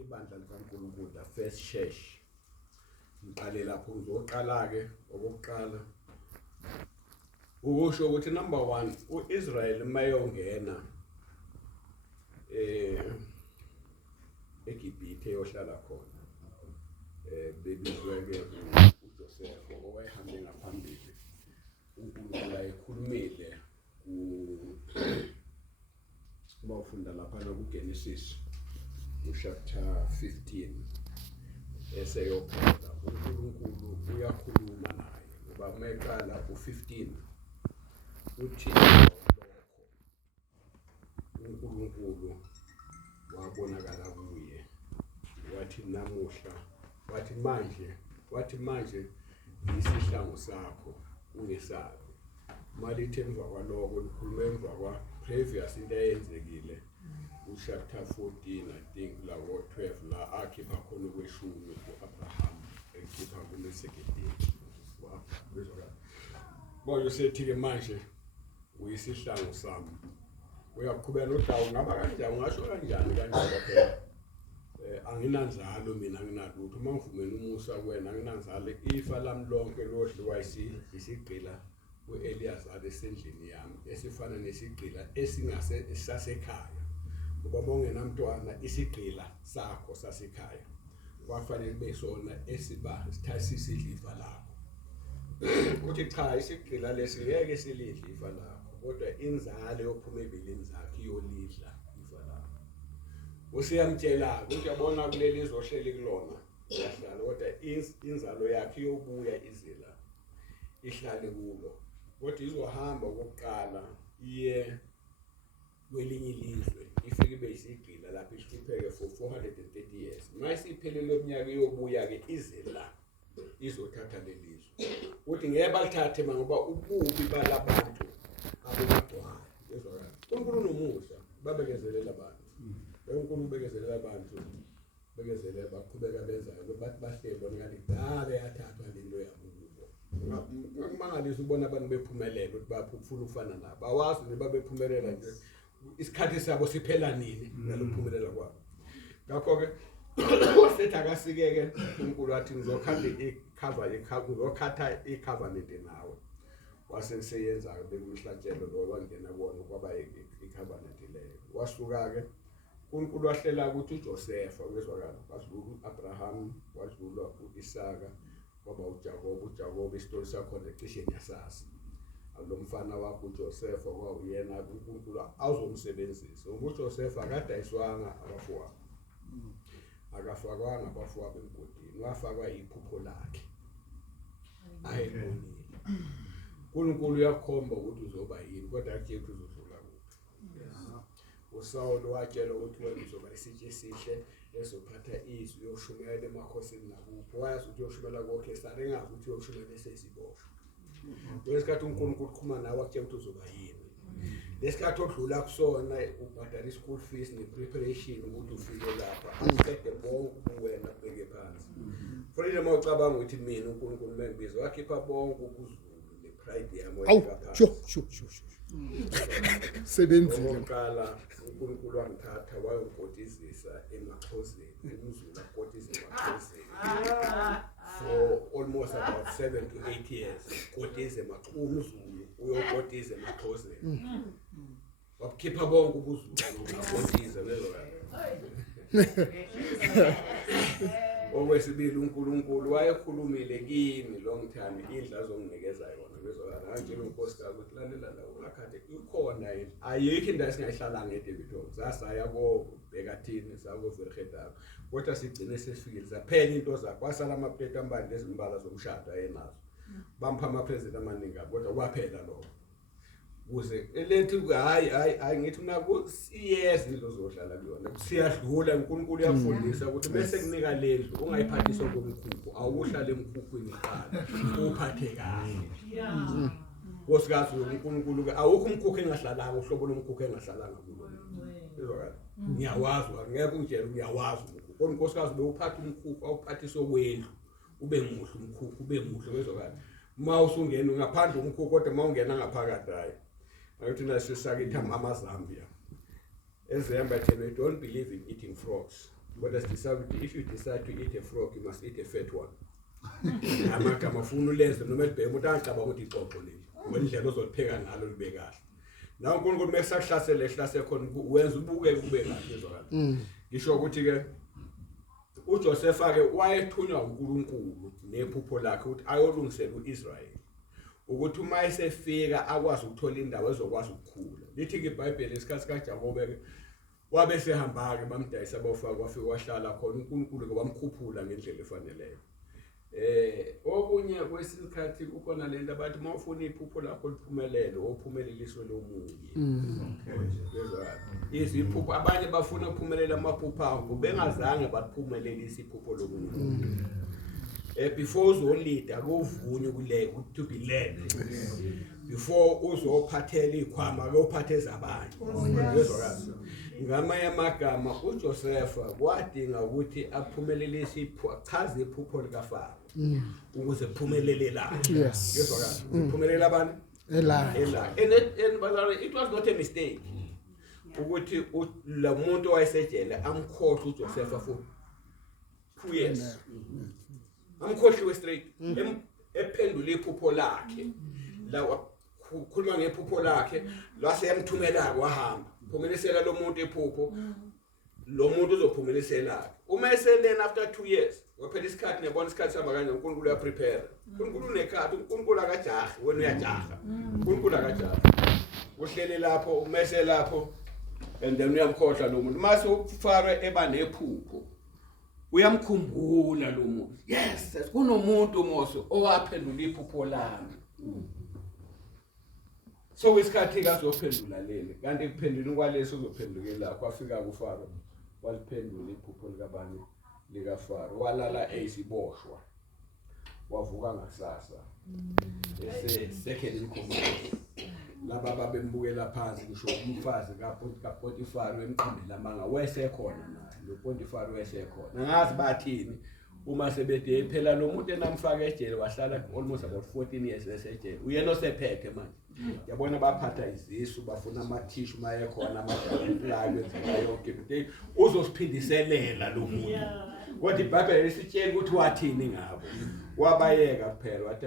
ibandla likaNkulunkulu the first church. Ngiqale lapho ngizoqala ke okokuqala ukusho ukuthi number 1 uIsrael mayongena eGibhithe yohlala khona bebizwe ke uJoseph owayehambe ngaphambili uNkulunkulu ayekhulumile bawufunda lapha kuGenesis chapter 15 eseyophola uNkulunkulu uyakhuluma naye ngoba mayaqala ku15 uthi lokho uNkulunkulu wabonakala kuye wathi namuhla wathi manje isihlangu sakho ungesabi malithi emva kwaloko ukhuluma emva kwa previous into eyenzekile chapter 14 I think la 12 la akhipha khona kweshumi kuAbraham ekhipha kuMesekedi bonke sethi ke manje uyisihlangu sami uyaqhubeka udawu ngaba kanjani ngasho kanjani phela anginanzalo mina anginalutho mangivumela umusa kuwena anginanzalo ifa lami lonke lohlwa isigqila uEliyazari esendlini yami esifana nesigqila esingase sasekhaya ngoba bongenamntwana isigqila sakho sasekhaya kwafanele besona esiba sithasisa idliva lakho uthi cha isigqila lesingeke silidle ifa lakho kodwa inzalo yophuma ebilini zakhe iyolidla ifa lakho usiyamtshela ukuthi yabona kuleli izohleli kulona yahlala kodwa inzalo yakhe iyobuya izila ihlale kulo kodwa izohamba okokuqala iye kwelinye ilizwe ifike beyisigqila lapho ihlupheke for 430 years mayisiphelele iminyaka iyobuya ke izela izothatha lelizwe uthi ngeke balithathe ngoba ububi balabantu abobagcwala ezwakala uNkulunkulu nomusa babekezelela abantu uNkulunkulu ubekezelela abantu bekezele baqhubeka benzayo bathi bahlelo ngale dale yathathwa lento yabo ngimangaliza ubona abantu bephumelela ukuthi bafuna ufana nabo bawazi ne babephumelela nje isikhathi sabo siphela nini nalophumelela kwabo ngakho ke wasethi akasikeke uNkulunkulu wathi ngizokhatha icovenant nawe waseseyenza ke bekumhlatshelo lo wangena kuona kwaba icovenant leyo wasuka ke uNkulunkulu wahlela ukuthi uJoseph wezwakala wasidlula uAbraham wadlula uIsaka kwaba uJakobe isitori sakho lecishe nyasazi lo mfana wakho uJoseph kwawuyena uNkulunkulu awuzomsebenzisa uJoseph akadayiswanga abafowabo akafakwanga abafowabo emgodini wafakwa iphupho lakhe ayibonile uNkulunkulu uyakhomba ukuthi uzoba yini kodwa akhe uzodlula kuphi uSawule watshela ukuthi wena uzoba isitshe esihle ezophatha izwi uyoshumayela emakhosini nakuphi wayazi ukuthi uyoshumela koKesari engazi ukuthi uyoshumela esesiboshwe lesikhathi uNkulunkulu ukhuluma nawe akutshela ukuthi uzoba yini lesikhathi odlula kusona ubhadala ischool fees nepreparation ukuthi ufike lapha aqede bonke wena beke phansi freedom awucabanga ukuthi mina uNkulunkulu mengibiza wakhipha bonke ukuzulu nepride yami wayekaphansi sebenzile oqala uNkulunkulu wangithatha wayongikotizisa emaXhoseni umzulu akotizisa emaXhoseni for almost about 7 to 8 years kotize umzulu uyokotiza emaXhoseni wakhipha bonke ubuzulu ngokukotiza lezo okwesibili uNkulunkulu wayekhulumile kimi long time indla azonginikeza yona bezokala ngantshela unkosikazi ukuthi lalela la ungakhathe ikhona yini ayikho into esingayihlalanga eDavidon zasaya kobheka thini sako Vergedar kodwa sigcine sesifikile saphela into zakhe kwasala amaplate ambandi ezimbala zomshado ayenazo bampha amapresident amaningi kodwa kwaphela lokho kuze elethi hayi ngithi naku yes izozodlala kuyona siyadlula uNkulunkulu uyafundisa ukuthi bese kunika lendlu ungayiphathisa ngomkhukhu awuhlale emkhukhwini iqala uphathe kahle Nkosikazi uNkulunkulu awukho umkhukhu engahlalanga uhlobo lomkhukhu engahlalanga kulo izwakala ngiyawazi ngeke ungitshela uyawazi umkhukhu kodwa Nkosikazi bewuphatha umkhukhu awuphathisa okwendlu ube muhle umkhukhu ube muhle wezwakala mawusungena ngaphandle umkhukhu kodwa mawungena ngaphakathi hayi ayithi nasisaka ithama amaZambia ezemba thebe don't believe in eating frogs But if you decide to eat a frog, you must eat a fat one. Amagama ufuna ulenze noma libheke umuntu angicaba ukuthi iqoqo leli. Wendlela ozopheka ngalo libe kahle. Nawu uNkulunkulu mesahlasele ehlase khona wenza ubukeke kube kahle ezwakala. Ngisho ukuthi ke uJosepha ke wayethunywa uNkulunkulu nephupho lakhe ukuthi ayolungisela uIsrael. Ukuthi uma esefika akwazi ukuthola indawo ezokwazi ukukhula. Lithi ke iBhayibheli isikhathi kaJakobe ke wabe sehamba ke bamdayisa bawufaka wafika wahlala khona uNkulunkulu ke bamkhuphula ngendlela efaneleyo. Okunye kwesikhathi ukona lento abathi mawufuna iphupho lakho liphumelele ophumeleliswe lomunye. Iziphupho abanye bafuna ukuphumelela amaphupho abo bengazange baphumelelisa iphupho lomunye. Before uzolida kuvunywe kule to be led. Before uzophathela ikhwama akuphatheza abanye. Ngezwakazi. Ngamanye amagama uJosepha wadinga ukuthi aphumelelise iphupho achaze iphupho likaFaro. Ukuze phumelele la. Yes. Ngezwakazi. Phumelela abantu Ela. And it was not a mistake. Ukuthi la muntu wayesejele amkhohle uJosepha for 2 years. Amkhohliwe straight ephendula iphupho lakhe la wakhuluma ngephupho lakhe lwase yamthumela wahamba phumelisela lo muntu iphupho lo muntu uzophumelisela uma eselena after 2 years waphela isikhathi nebona isikhathi sihamba kanje uNkulunkulu uya prepare uNkulunkulu unekhathi uNkulunkulu akajaha wena uyajaha uNkulunkulu akajaha uhlele lapho umese lapho and then uyamkhohla lo muntu mase uFaro eba nephupho uyamkhumbula lo muntu. Yes, kunomuntu Mose owaphendula iphupho lami. So isikhathi kazophendula leli. Kanti kuphendula kwaleso uzophendukela kwafika kuFaro. Waliphendula iphupho likabani likaFaro. Walala esiboshwa. Wavuka ngasasa. Second in command. Laba babembukela phansi ngisho umfazi kaPotifari emqambela manga wesekhona naye. Lo Potifari wesekhona. Ngazi bathini uma sebede phela lo muntu enamfaka ejele wahlala almost about 14 years esejele. Uyena osephethe manje. Yabona baphatha izisu bafuna amathishu mayekhona amadala kwenzeka yonke into. Uzosiphindiselela lo muntu. Kodwa iBhayibheli isitshela ukuthi wathini ngabo. Wabayeka kuphela wathi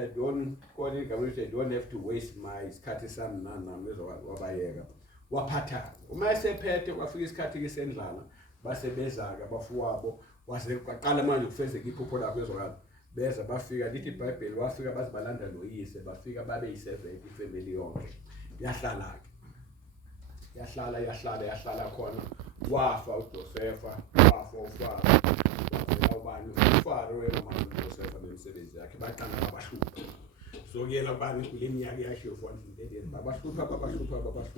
don't have to waste my isikhathi sami nami wabayeka waphatha uma esephethe kwafika isikhathi kesendlala basebezaka abafuwabo wase kwaqala manje kufezeka iphupho lakho ezokala beza bafika lithi iBhayibheli wafika bazibalanda noyise bafika babe yi7 ifamily yonke yahlala ke yahlala khona wafa uJosepha wafa uFaro ubani uFaro wena manje uJosepha nemsebenzi yakhe baqala babahlupha so kuyela bani kuleminyaka yakhe yo400 babahlupha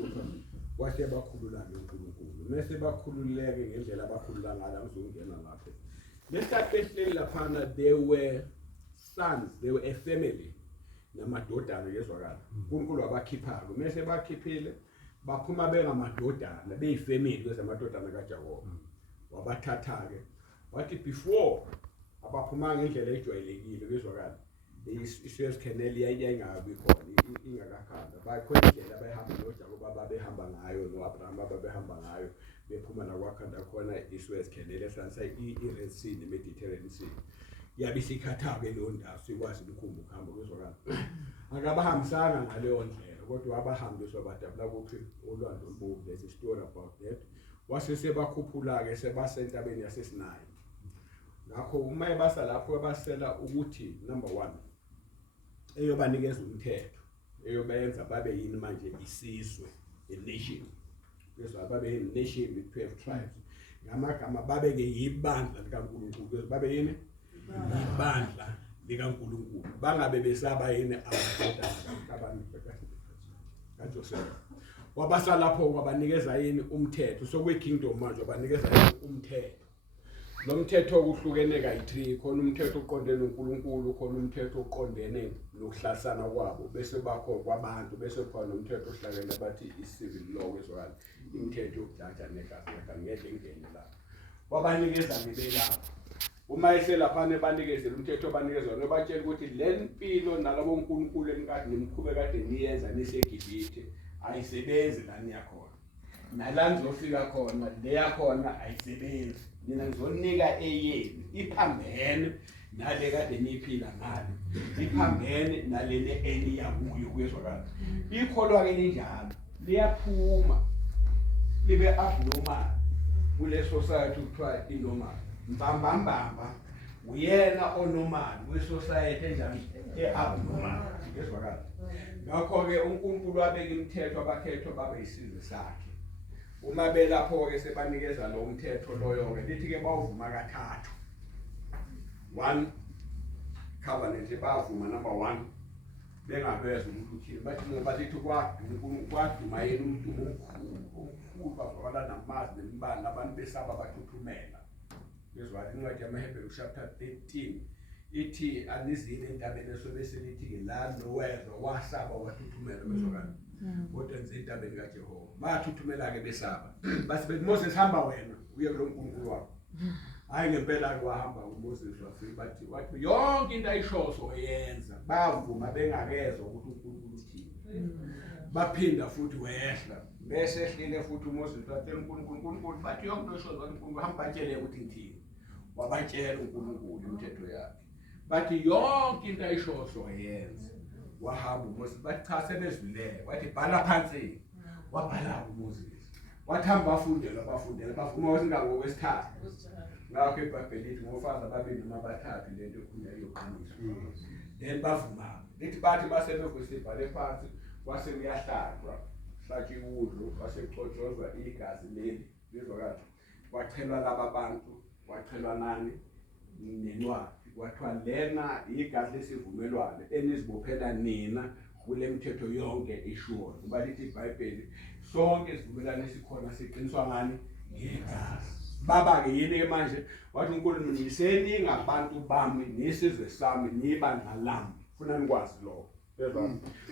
wahle bakhulula uNkulunkulu mase bakhululeke ngendlela abakhulula ngala ngizongena lapho lesikhathi esihleli laphana they were sons they were a family namadodana yezwakala uNkulunkulu wabakhipha mase bakhiphile baphuma bengamadodana beyifamily kwezamadodana kaJakobe wabathatha ke wathi before abaphuma ngendlela ejwayelekile kwezwakala iSuez Canal yayingabi khona ingakakhanda bakhona indlela abahamba noJakobe babehamba ngayo noAbraham babehamba ngayo bephuma nakwakhanda khona iSuez Canal esansa iRed Sea neMediterranean Sea yabe sikhatha ke lo ndawo sikwazi ukukhumba ukuhamba kwezwakala akabahambisana ngaleyo ndlela kodwa abahambiswa badabula kuphi olwandle olubovu lesi story about that wasese bakhuphula ke sebasentabeni yaseSinai ngakho uma ebasa lapho abasela ukuthi number 1 eyobanikeza umthetho eyobenza babe yini manje isizwe a nation bese babe yini nation with 12 tribes ngamagama babe ke yibandla likaNkulunkulu bese babe yini ibandla likaNkulunkulu bangabe besaba yini abantu kaJoseph wabasa lapho kwabanikeza yini umthetho so kwe kingdom manje wabanikeza yini umthetho lo mthetho ukuhlukene kayi3 khona umthetho oqondene noNkulunkulu khona umthetho oqondene nokuhlasana kwabo bese bakho kwabantu bese khona umthetho ohlakene bathi i-civil law kwezwakala imithetho yokujaja negazi ngeke ingene lapho wabanikeza ngibelapho uma eselapha nebanikeze umthetho banikeza wona batshela ukuthi le mpilo nalabo uNkulunkulu enkade nemkhuba kade niyenza niseGibhithe ayisebenzi la niyakhona nala nizofika khona le yakhona ayisebenzi mina ngizonika eyeni iphambene nale kade niphila ngalo iphambene nalene eniya kuyo kuyezwakala ikholwa ke linjalo liyaphuma libe abnormal kule society kuthiwa inormal mbamba uyena onormal we society enjani abnormal kuyezwakala ngakho ke uNkulunkulu wabeka imithetho abakhethwa babe isizwe sakhe uma belapho ke sebanikeza lo mthetho loyo ke lithi ke bawuvuma kathathu 1 covenant bavuma number 1 bengabeza umuntu uthini bathi ngoba lithi kwaduma yena umuntu omkhulu bavakala namazi nembala abantu besaba bathuthumela bezwa incwadi yamaHebrew chapter 13 ithi anizile entabeni esobese lithi ke la nowezwa wasaba wathuthumela bezwakala kodwa nje entabeni kaJehova bathuthumela ke besaba basi bethi Moses hamba wena uye kulo uNkulunkulu wakho hayi ngempela kwahamba uMoses wafika bathi wathi yonke into ayishoso oyenza bavuma bengakezwa ukuthi uNkulunkulu uthini baphinda futhi wehla bese ehlile futhi uMoses wathi uNkulunkulu bathi yonke into ayishoso uNkulunkulu hamba batshele ukuthi ngithini wabatshela uNkulunkulu imithetho yakhe bathi yonke into ayishoso oyenza wahamba uMoses bathi cha sebezwile wathi bhala phansi wabhala uMoses wathi hamba bafundela bavuma wesingako wesithathu ngakho eBhayibhelini ngofazi ababili noma abathathu lento ekhulunywa yoqiniso then bavuma lithi bathi basebevusibhale phansi kwase kuyahlatshwa bathi udlu wasexotshozwa igazi leli lizwakala kwachelwa laba bantu kwachelwa nani nencwadi kwathiwa lena igazi lesivumelwano enizibophela nina kule mithetho yonke ishuwo kuba lithi iBhayibheli sonke isivumelwano esikhona siqiniswa ngani ngegazi baba ke yini ke manje wathi uNkulunkulu niseni ngabantu bami nesizwe sami nibandla lami ufuna nikwazi lokho yezwa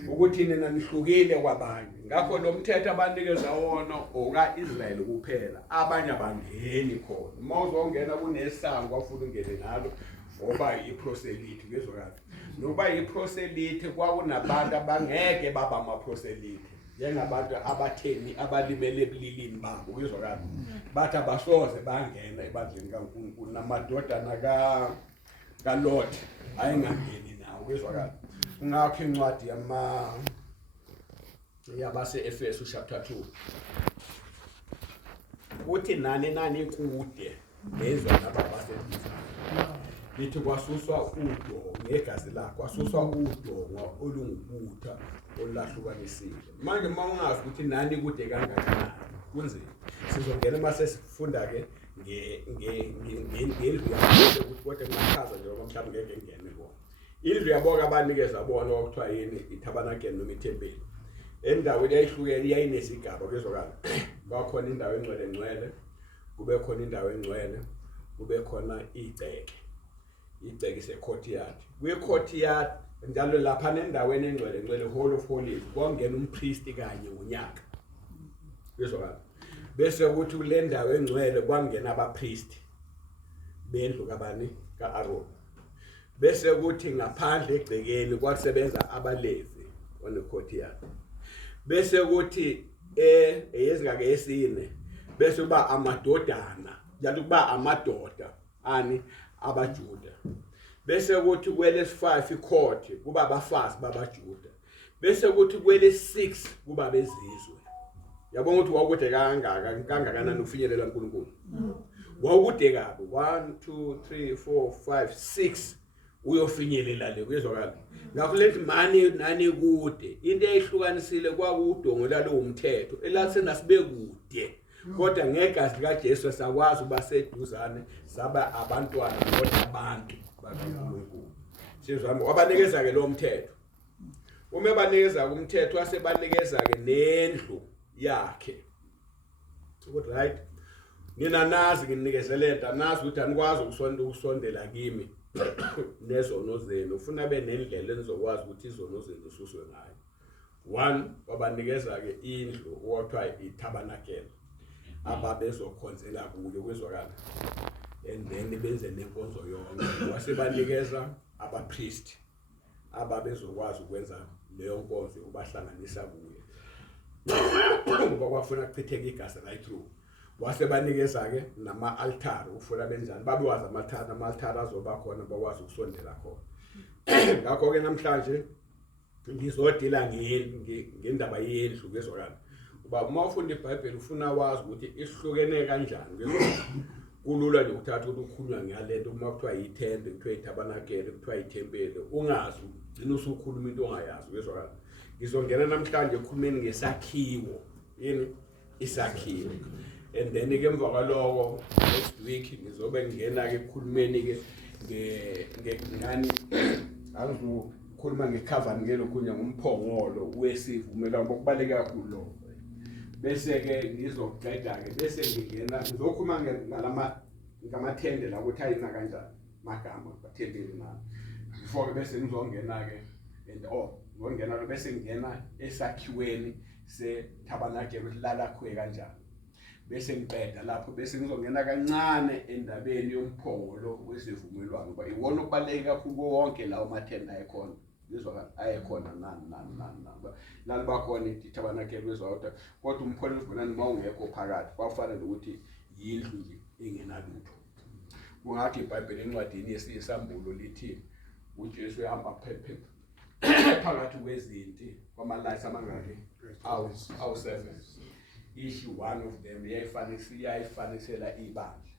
ukuthi nina nihlukile kwabanye ngakho lo mthetho abanikeza wona okaIsrayeli kuphela abanye abangeni khona uma uzongena kunesango afuna ungene nalo ngoba iproselyte kuyezwakala noba iproselyte kwakunabantu abangeke baba amaproselyte njengabantu abatheni abalimele ebulilini babo kuyezwakala bathi abasoze bangena ebandleni kaNkulunkulu namadodana kaLot ayengangeni nawo kuyezwakala ngakho incwadi yabase-Efesu chapter 2 uthi nani kude bezwa nababaseduzane lithi kwasuswa udongo ngegazi lakho kwasuswa udongo olungubutha olahlukanisile manje uma ungazi ukuthi nani kude kangakanani kunzima sizongena mase sifunda ke ngendlu yakho ukuthi kodwa ngichaza nje ngoba mhlawumbe ngeke ngene bona indlu yabo abanikeza bona okuthiwa yini iTabernacle noma iTempeli endaweni yayihlukene yayinesigaba kezwakala bakhona indawo engcwele kube khona indawo engcwele kube khona igceke se-courtyard kwi-courtyard njalo lapha nendaweni engcwele hall of holies kwangena umpriest kanye ngonyaka bezwakala bese ukuthi kule ndawo engcwele kwangena abapriest bendlu kabani kaAaron bese ukuthi ngaphandle egcekeni kwasebenza abalevi on the courtyard bese ukuthi eyezingake yesine bese kuba amadodana njalo kuba amadoda ani abaJuda bese ukuthi kwelesi5 icourt kuba abafazi babaJuda bese ukuthi kwelesi6 kuba bezizwe yabona ukuthi wakude kangakanani ufinyelela uNkulunkulu wakude kabi 1 2 3 4 5 6 uyofinyelela le kuyezwakala ngakho lethi nani kude into eyihlukanisile kwakudongo lalo umthetho elasena sibe kude kodwa ngegazi likaJesu sakwazi ubaseduzane saba abantwana kodwa abantu bakaNkulunkulu sizwami wabanikeza ke lo mthetho uma banikeza umthetho wasebanikeza ke nendlu yakhe ukuthi right nina nazi nginikezele lento nazi ukuthi anikwazi ukusondela kimi nezono zenu ufuna benendlela enizokwazi ukuthi izono zenu zisuswe ngayo 1 wabanikeza ke indlu okuthiwa iTabernacle ababezokhonzela kuyo kwezwakala and then benze nenkonzo yonke wasebanikeza abapriest ababezokwazi ukwenza leyo nkonzo ubahlanganisa kuye ngoba kwafuna kuchitheka igazi right through wasebanikeza-ke nama-altari ukufuna benjani babewazi ama-altari azoba khona bakwazi ukusondela khona. Ngakho-ke namhlanje ngizodila ngendaba yendlu ngezwakala uba uma ufunda iBhayibheli ufuna wazi ukuthi ihlukene kanjani ngezwakala. Kulula nje ukuthatha ukuthi ukhulunywa ngiyalento uma kuthiwa yithende kuthiwa iTabernacle kuthiwa yithempeli ungazi ugcina usukhuluma into ongayazi ngezwakala. Ngizongena namhlanje ekhulumeni ngesakhiwo yini isakhiwo and then ke emva kwaloko next week ngizobe ngingena-ke ekhulumeni-ke ngani angizukhuluma ngekhavani lokhunya ngumphongolo wesivumelwano bokubaluleka kakhulu lokho. Bese-ke ngizoqeda-ke bese ngingena ngizokhuluma ngamathende la ukuthi ayina kanjani magama bathembeli nami before-ke bese ngizongena-ke and ngongena bese ngingena esakhiweni seTabernacle ukuthi lalakhiwe kanjani. Bese ngiqeda lapho bese ngizongena kancane endabeni yomphongolo wesivumelwano ngoba iwona okubaluleke kakhulu wonke lawo mathenda ayekhona ngizwa ayekhona nani lalibakhona iTabernacle wezwa kodwa umphongolo wesivumelwano uma ungekho phakathi kwafanele ukuthi yindlu nje engenalutho. Kungakho iBhayibheli encwadini yesisambulo lithi uJesu ehamba phakathi kwezinti kwamalathi amangaki awu-7 each one of them yayifanisela ibandla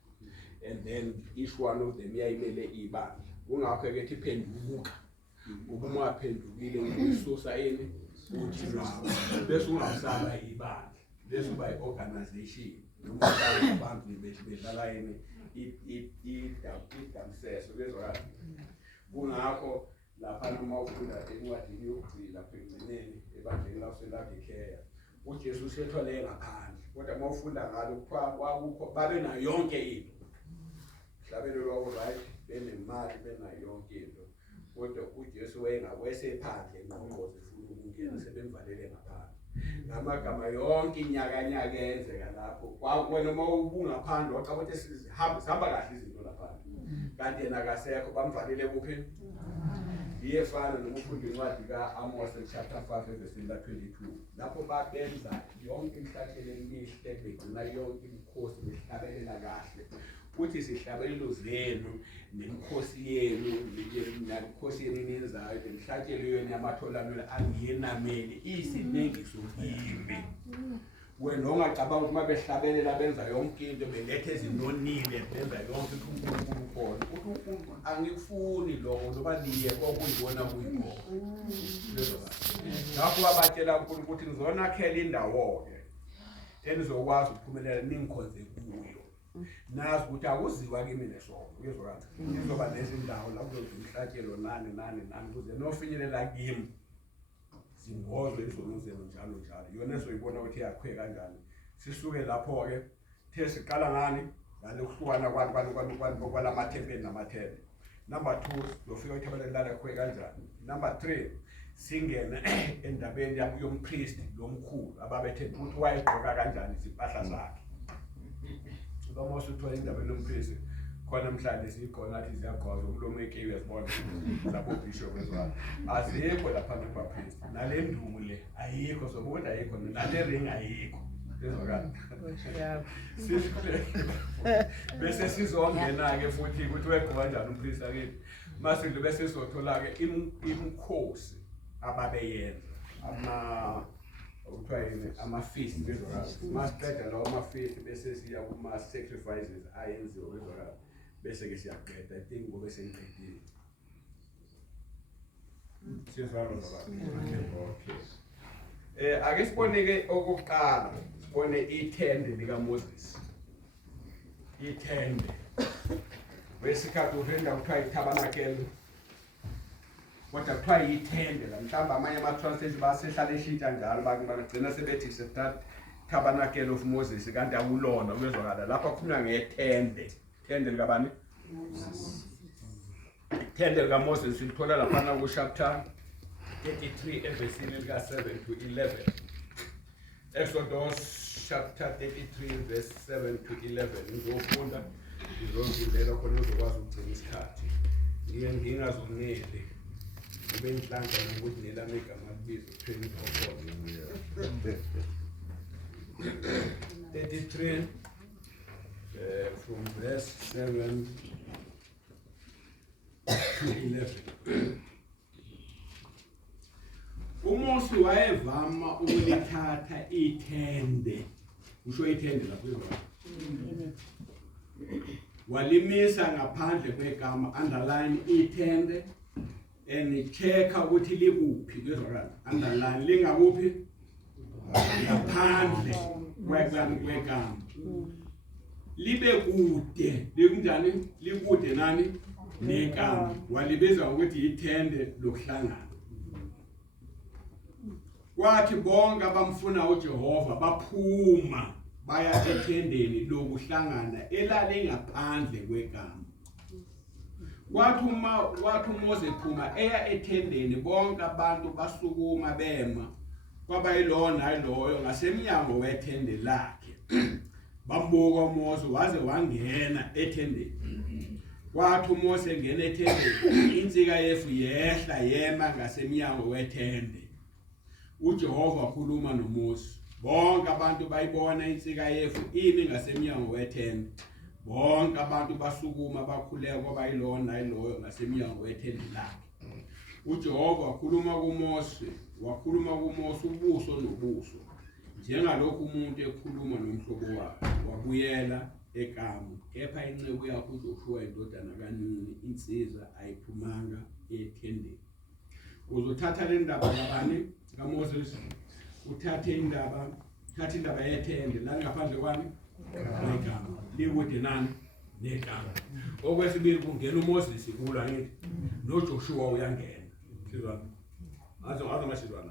and then each one of them yayimele ibandla. Kungakho-ke ethi phenduka uba uma waphendukile ngisusa yini uthi nawo bese ungawusaba ibandla bese uba i-organization noma abantu bedlala yini idamseso bezwakala. Kungakho lapha noma ufunda encwadini yokugcina lapha ekugcineni ebandleni laseLaodicea uJesu usethwale ngaphandle kodwa uma ufunda ngalo kwakukho babe nayo yonke into mhlabeni lwabo right benemali benayo yonke into kodwa uJesu wayengawesephandle ngqongqoze futhi ukungena sebemvalele ngaphandle. Ngamagama yonke inyakanyaka yenzeka lapho kwakubona uma ubungaphandle wacabanga ukuthi sihamba kahle izinto lapha kanti yena akasekho bamvalele kuphi. Iyefana nomfundi incwadi ka-Amos chapter 5 verse 22 lapho babenza yonke imhlahlelo emihle begcina yonke imikhosi behlabelela kahle futhi sihlabelelo zenu nemikhosi yenu nemikhosi yenu eniyenzayo nemhlahlelo yenu yamatholamelo angiyenameli isiningiso kimi. Wena ongacabanga ukuthi uma behlabelela benza yonke into belethe ezinonile benza yonke into uNkulunkulu khona uNkulunkulu angifuni lokho ngoba niye kokuyibona kuyikho. Ngakho wabatshela uNkulunkulu ukuthi ngizonakhela indawo-ke enizokwazi ukuphumelela ningikhonze kuyo. Nazi ukuthi akuziwa kimi nesono ngizokwazi ngizoba nezindawo la kuzoba imhlahlelo nani kuze nofinyelela kimi zingozwe izono zenu njalo yona ezoyibona ukuthi yakhe kanjani. Sisuke lapho-ke the siqala ngani ngalokuhlukana kwalamathempeli namathende. Number 2 zofika iTabernacle lakhe kanjani. Number 3 singene endabeni yompriest lomkhulu ababethemba ukuthi wayegqoka kanjani izimpahla zakhe. Noma usuthola indabeni yompriest khona mhlanje sikhona athi ziyagqoka umlomo ekeyi uyazibona lapho bishop ezwa azikho lapha kwapriest nale nduku le ayikho sokuthi ayikho nale ring ayikho ezwakala. Bese sizongena-ke futhi ukuthi wegqoka kanjani umpriest akithi masindo bese sizothola-ke imikhosi ababeyenza ukuthiwa yini ama-feast bezwakala. Masiqeda lawo ama-feast bese siya kuma-sacrifices ayenziwa bezwakala bese-ke siyaqeda I think ngobe sengiqedile. Ake sibone-ke okokuqala sibone ithende likaMoses. Ithende wesikhathi ufenda kuthiwa iTabernacle kodwa kuthiwa yithende la mhlawumbe amanye ama-translation basehlala eshintsha njalo bagcina sebethi Tabernacle of Moses kanti akulona uyezwakala lapha kukhulunywa ngethende. Ithende likabani? Ithende likaMoses silithola laphana ku-chapter 33 evesini lika-7 to 11. Exodus chapter 33 verse 7 to 11 ngizofunda ngizongindlela khona uzokwazi ukugcina isikhathi ngingazongeli ube inhlanhla nokuthi nelami igama libizo 33 from verse 7 to 11. uMose wayevama ukulithatha ithende, usho ithende lapho walimisa ngaphandle kwegama, underline ithende, and check ukuthi likuphi kwezwakala, underline lingakuphi ngaphandle kwegama, libe kude, likunjani, likude nani negama, walibiza ukuthi ithende lokuhlangana. Kwathi bonke abamfuna uJehova baphuma baya ethendeni lokuhlangana elale ngaphandle kwegama. Kwathi uMose ephuma eya ethendeni, bonke abantu basukuma bema kwabayilowo nayiloyo ngasemnyango wethende lakhe. Bambuka uMose waze wangena ethendeni. Kwathi uMose engena ethendeni, insika yefu yehla yema ngasemnyango wethende. uJehova wakhuluma noMose. Bonke abantu bayibona insika yefu imi ngasemnyango wethende. Bonke abantu basukuma bakhuleka kwabayilowo nayiloyo ngasemnyango wethende lakhe. uJehova wakhuluma kuMose ubuso nobuso, njengalokhu umuntu ekhuluma nomhlobo wakhe. Wabuyela eKamu, kepha inceku yakhe uJoshua indodana kaNuni insizwa ayiphumanga ethendeni. Uzothatha le ndaba labani kaMoses, uthatha indaba yethende la ngaphandle kwami negama, likude nani negama. Okwesibili kungena uMoses kula ngithi noJoshua uyangena. Sizwana azo masizwana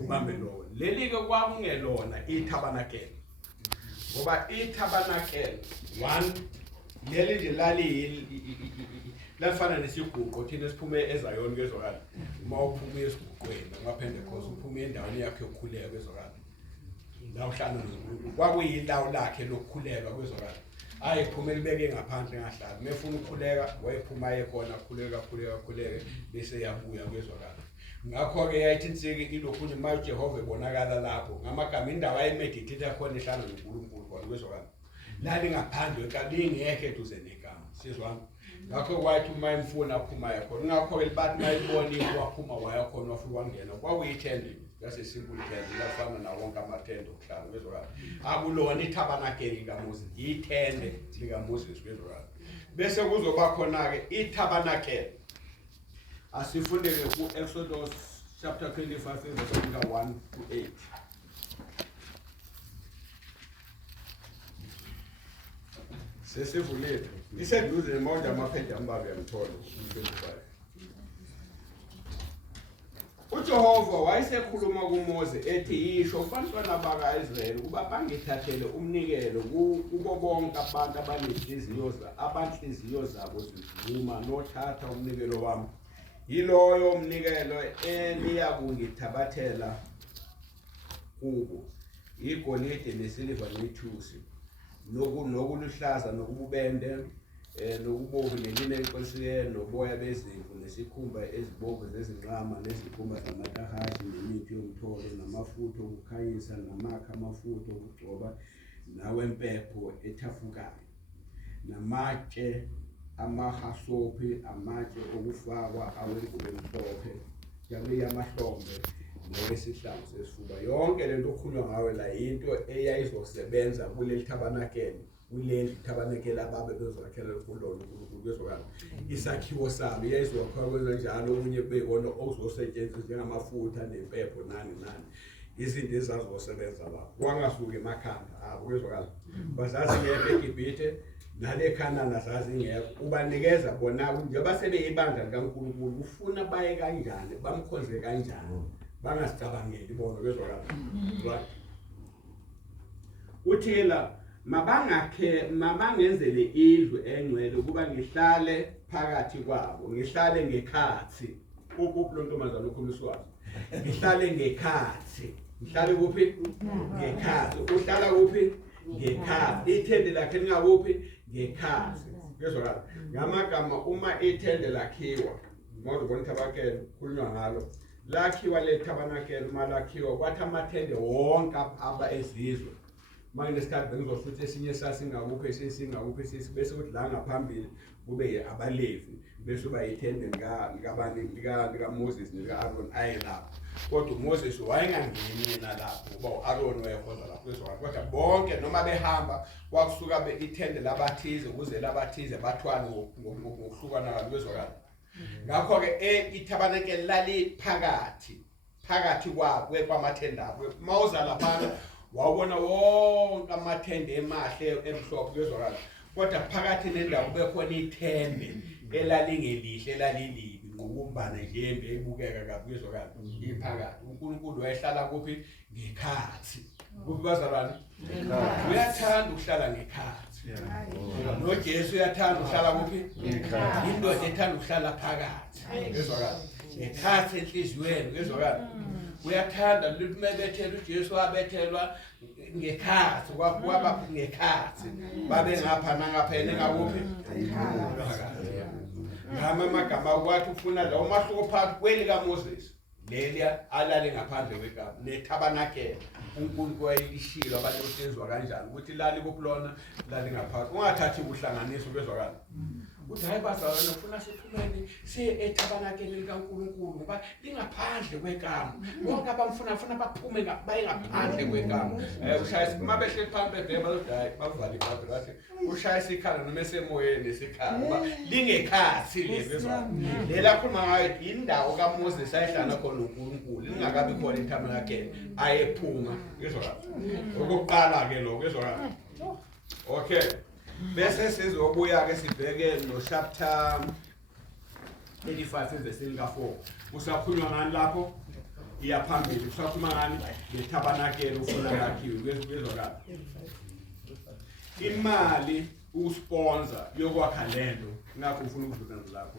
ubambe lo leli ke kwakungelona iTabernacle, ngoba iTabernacle one leli nje lafana nesiguqo thina siphume eZayoni kwezwakala. Uma uphuma esiguqweni ngaPentecost uphuma endaweni yakhe yokukhuleka kwezwakala, la uhlala noNkulunkulu, kwakuyilawo lakhe lokukhuleka kwezwakala. Ayiphuma elibeke ngaphandle ngahlala, mefuna ukukhuleka wayephuma ekhona khuleka bese yabuya kwezwakala. Ngakho ke yayithi insiki ilokhunye uma uJehova ebonakala lapho ngamagama indawo ayimeditate khona ehlala noNkulunkulu khona kwezwakala. Lali ngaphandle kalingekho eduze negama, sizwana. Ngakho kwathi uma imfuna aphuma yakhona, ngakho elibathi mayibona waphuma wayakhona wafika wangena. Kwakuyithende yase simple tent lafana na wonke amathende okuhlala kwezwakala. Akulona iTabernacle kaMoses, ithende likaMoses kwezwakala. Bese kuzoba khona ke iTabernacle. Asifunde ke ku Exodus chapter 25 verse 1 to 8. Sesivulile iseduze manje amapheji ambabe yamtholo 25. uJehova wayesekhuluma kuMose ethi, yisho kubantwana bakaIsrayeli kuba bangithathele umnikelo kubo bonke abantu abanhliziyo zabo zivuma nothatha umnikelo wami. Yiloyo umnikelo eliyakungithabathela kubo, igolide nesiliva nethusi, nokuluhlaza nokububende, nokubomvu neline eliqolisiweyo, noboya bezimvu, nesikhumba ezibomvu zezinqama, nezikhumba zamatahashi, nemithi yomtholo, namafutha okukhanyisa, namakha amafutha okugcoba, nawempepho ethafukayo, namatshe amahasophi, amatshe okufakwa awengubo emhlophe, yamahlombe, nowesihlangu sesifuba. Yonke lento okhulunywa ngayo la into eyayizosebenza kuleli Tabernacle, kuleli Tabernacle ababe bezozakhela kulona uNkulunkulu kwezwakala. Isakhiwo sabo yayizokhwa kwenzenjalo, omunye beyibona ozosetshenziswa njengamafutha nempepho nani izinto ezazosebenza lapho. Kwangasuka emakhanda abo kwezwakala. Bazazi ngeke eGibhithe nale Khanani azazi ngeke. Ubanikeza bona njengoba sebeyibandla likaNkulunkulu, ufuna baye kanjani, bamkhonze kanjani, bangasicabangeli bona kwezwakala. Right. Uthela mabangenzele indlu engcwele kuba ngihlale phakathi kwabo, ngihlale ngekhathi. Ukuphi lo ntombazana okhulumiswayo? Ngihlale ngekhathi. Ngihlale kuphi? Ngekhathi. Uhlala kuphi? Ngekhathi. Ithende lakhe lingakuphi? Ngekhathi. Kwezwakala. Ngamagama uma ithende lakhiwa, ngizobona iTabernacle kukhulunywa ngalo. Lakhiwa le Tabernacle malakhiwa kwathi amathende wonke aba ezizwe manje nesikhathi bengizosuthi esinye sasingakuphi sesingakuphi bese kuthi la ngaphambili kube abalevi bese bayithende lika Moses nika Aaron ayelapho kodwa uMoses wayengangeni yena lapho ngoba uAaron wayekhonza lapho kodwa bonke noma behamba kwakusuka beithende labathize ukuze labathize bathwane ngokuhlukana kwezwakala ngakho ke iTabernacle lali phakathi kwamathenda akho mawuza lapha wawubona wonke amathende emahle emhlophe kwezwakala kodwa phakathi nendawo bekhona ithembe elalingelihle elalilibi ngokumbana njembe ebukeka kabi kwezwakala iphakathi uNkulunkulu wayehlala kuphi ngekhathi kuphi bazalwane uyathanda ukuhlala ngekhathi noJesu uyathanda ukuhlala kuphi ngekhathi indoda ethanda ukuhlala phakathi kwezwakala ngekhathi enhliziyweni kwezwakala uyathanda lumebethela uJesu wabethelwa ngekhathi kwaba ngekhathi babe ngapha nangapha ngakuphi ngama amagama kwathi ufuna la umahluko phakathi kwelika Moses lelia alale ngaphandle kwegama neTabernacle uNkulunkulu wayelishilo abantu besenzwa kanjani ukuthi lali kuplona lali ngaphandle ungathathi ukuhlanganisa kwezwakala uthi hayi bazalwane ufuna siphumeni eTabernacle likaNkulunkulu ngoba lingaphandle kwegama bonke abafuna baphume baye ngaphandle kwegama ushaya mabehle phambi bebheba hayi bavale ibhayibheli bathi ushaya isikhala noma esemoyeni isikhala ngoba lingekhathi lezizwana lela khuluma ngayo indawo kaMoses ayihlala khona uNkulunkulu lingakabi khona iTabernacle ayephuma ngizwa okokuqala ke lo ngizwa okay bese sizobuya ke sibheke no chapter 85 verse 4 usakhulunywa ngani lapho iyaphambili usakhuluma ngani ngeTabernacle ufuna yakhiwe kwezwakala imali usponsor yokwakha lento ngakho ufuna ukudlula lapho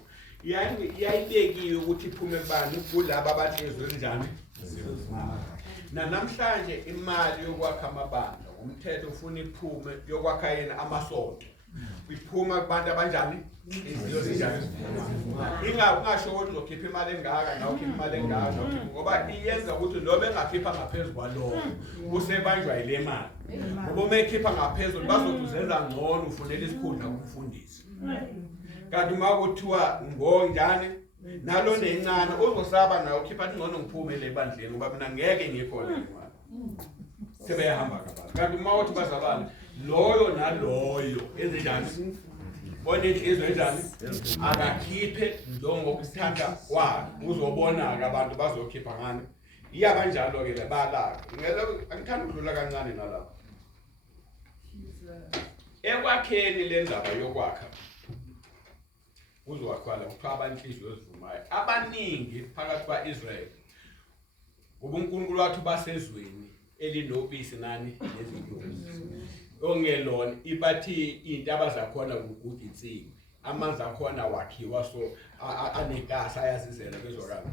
yayibekiwe ukuthi iphume kubani kulabo abahlezwe kanjani namhlanje imali yokwakha amabandla umthetho ufuna iphume yokwakha yena amasonto iphuma kubantu abanjani izinto zinjani ungasho ukuthi uzokhipha imali engaka nawe ukhipha imali engaka ngoba iyenza ukuthi lo bengakhipha ngaphezulu kwalokho usebanjwa ile mali ngoba uma ekhipha ngaphezulu bazokuzenza ngcono ufunela isikhundla kumfundisi kanti uma kuthiwa ngonjani nalo nencane uzosaba nawe ukhipha ngcono ngiphume le bandleni ngoba mina ngeke ngikhona imali sebeyahamba kabantu kanti uma uthi bazalwane loyo naloyo enzenjani onenhliziyo enjani akakhiphe njengokuthanda kwakhe uzobona ke abantu bazokhipha ngani iyabanjalo ke lebalaka angithanda ukudlula kancane nalapha ekwakheni lendaba yokwakha uzowakhwala kuthiwa abanhliziyo ezivumayo abaningi phakathi kwaIsrael uNkulunkulu wathi basezweni elinobisi nani nezinyoni ongelona ibathi intaba zakhona ukuthi insimbi amanzi akhona wakhiwa so anekasa ayazizela bezwakala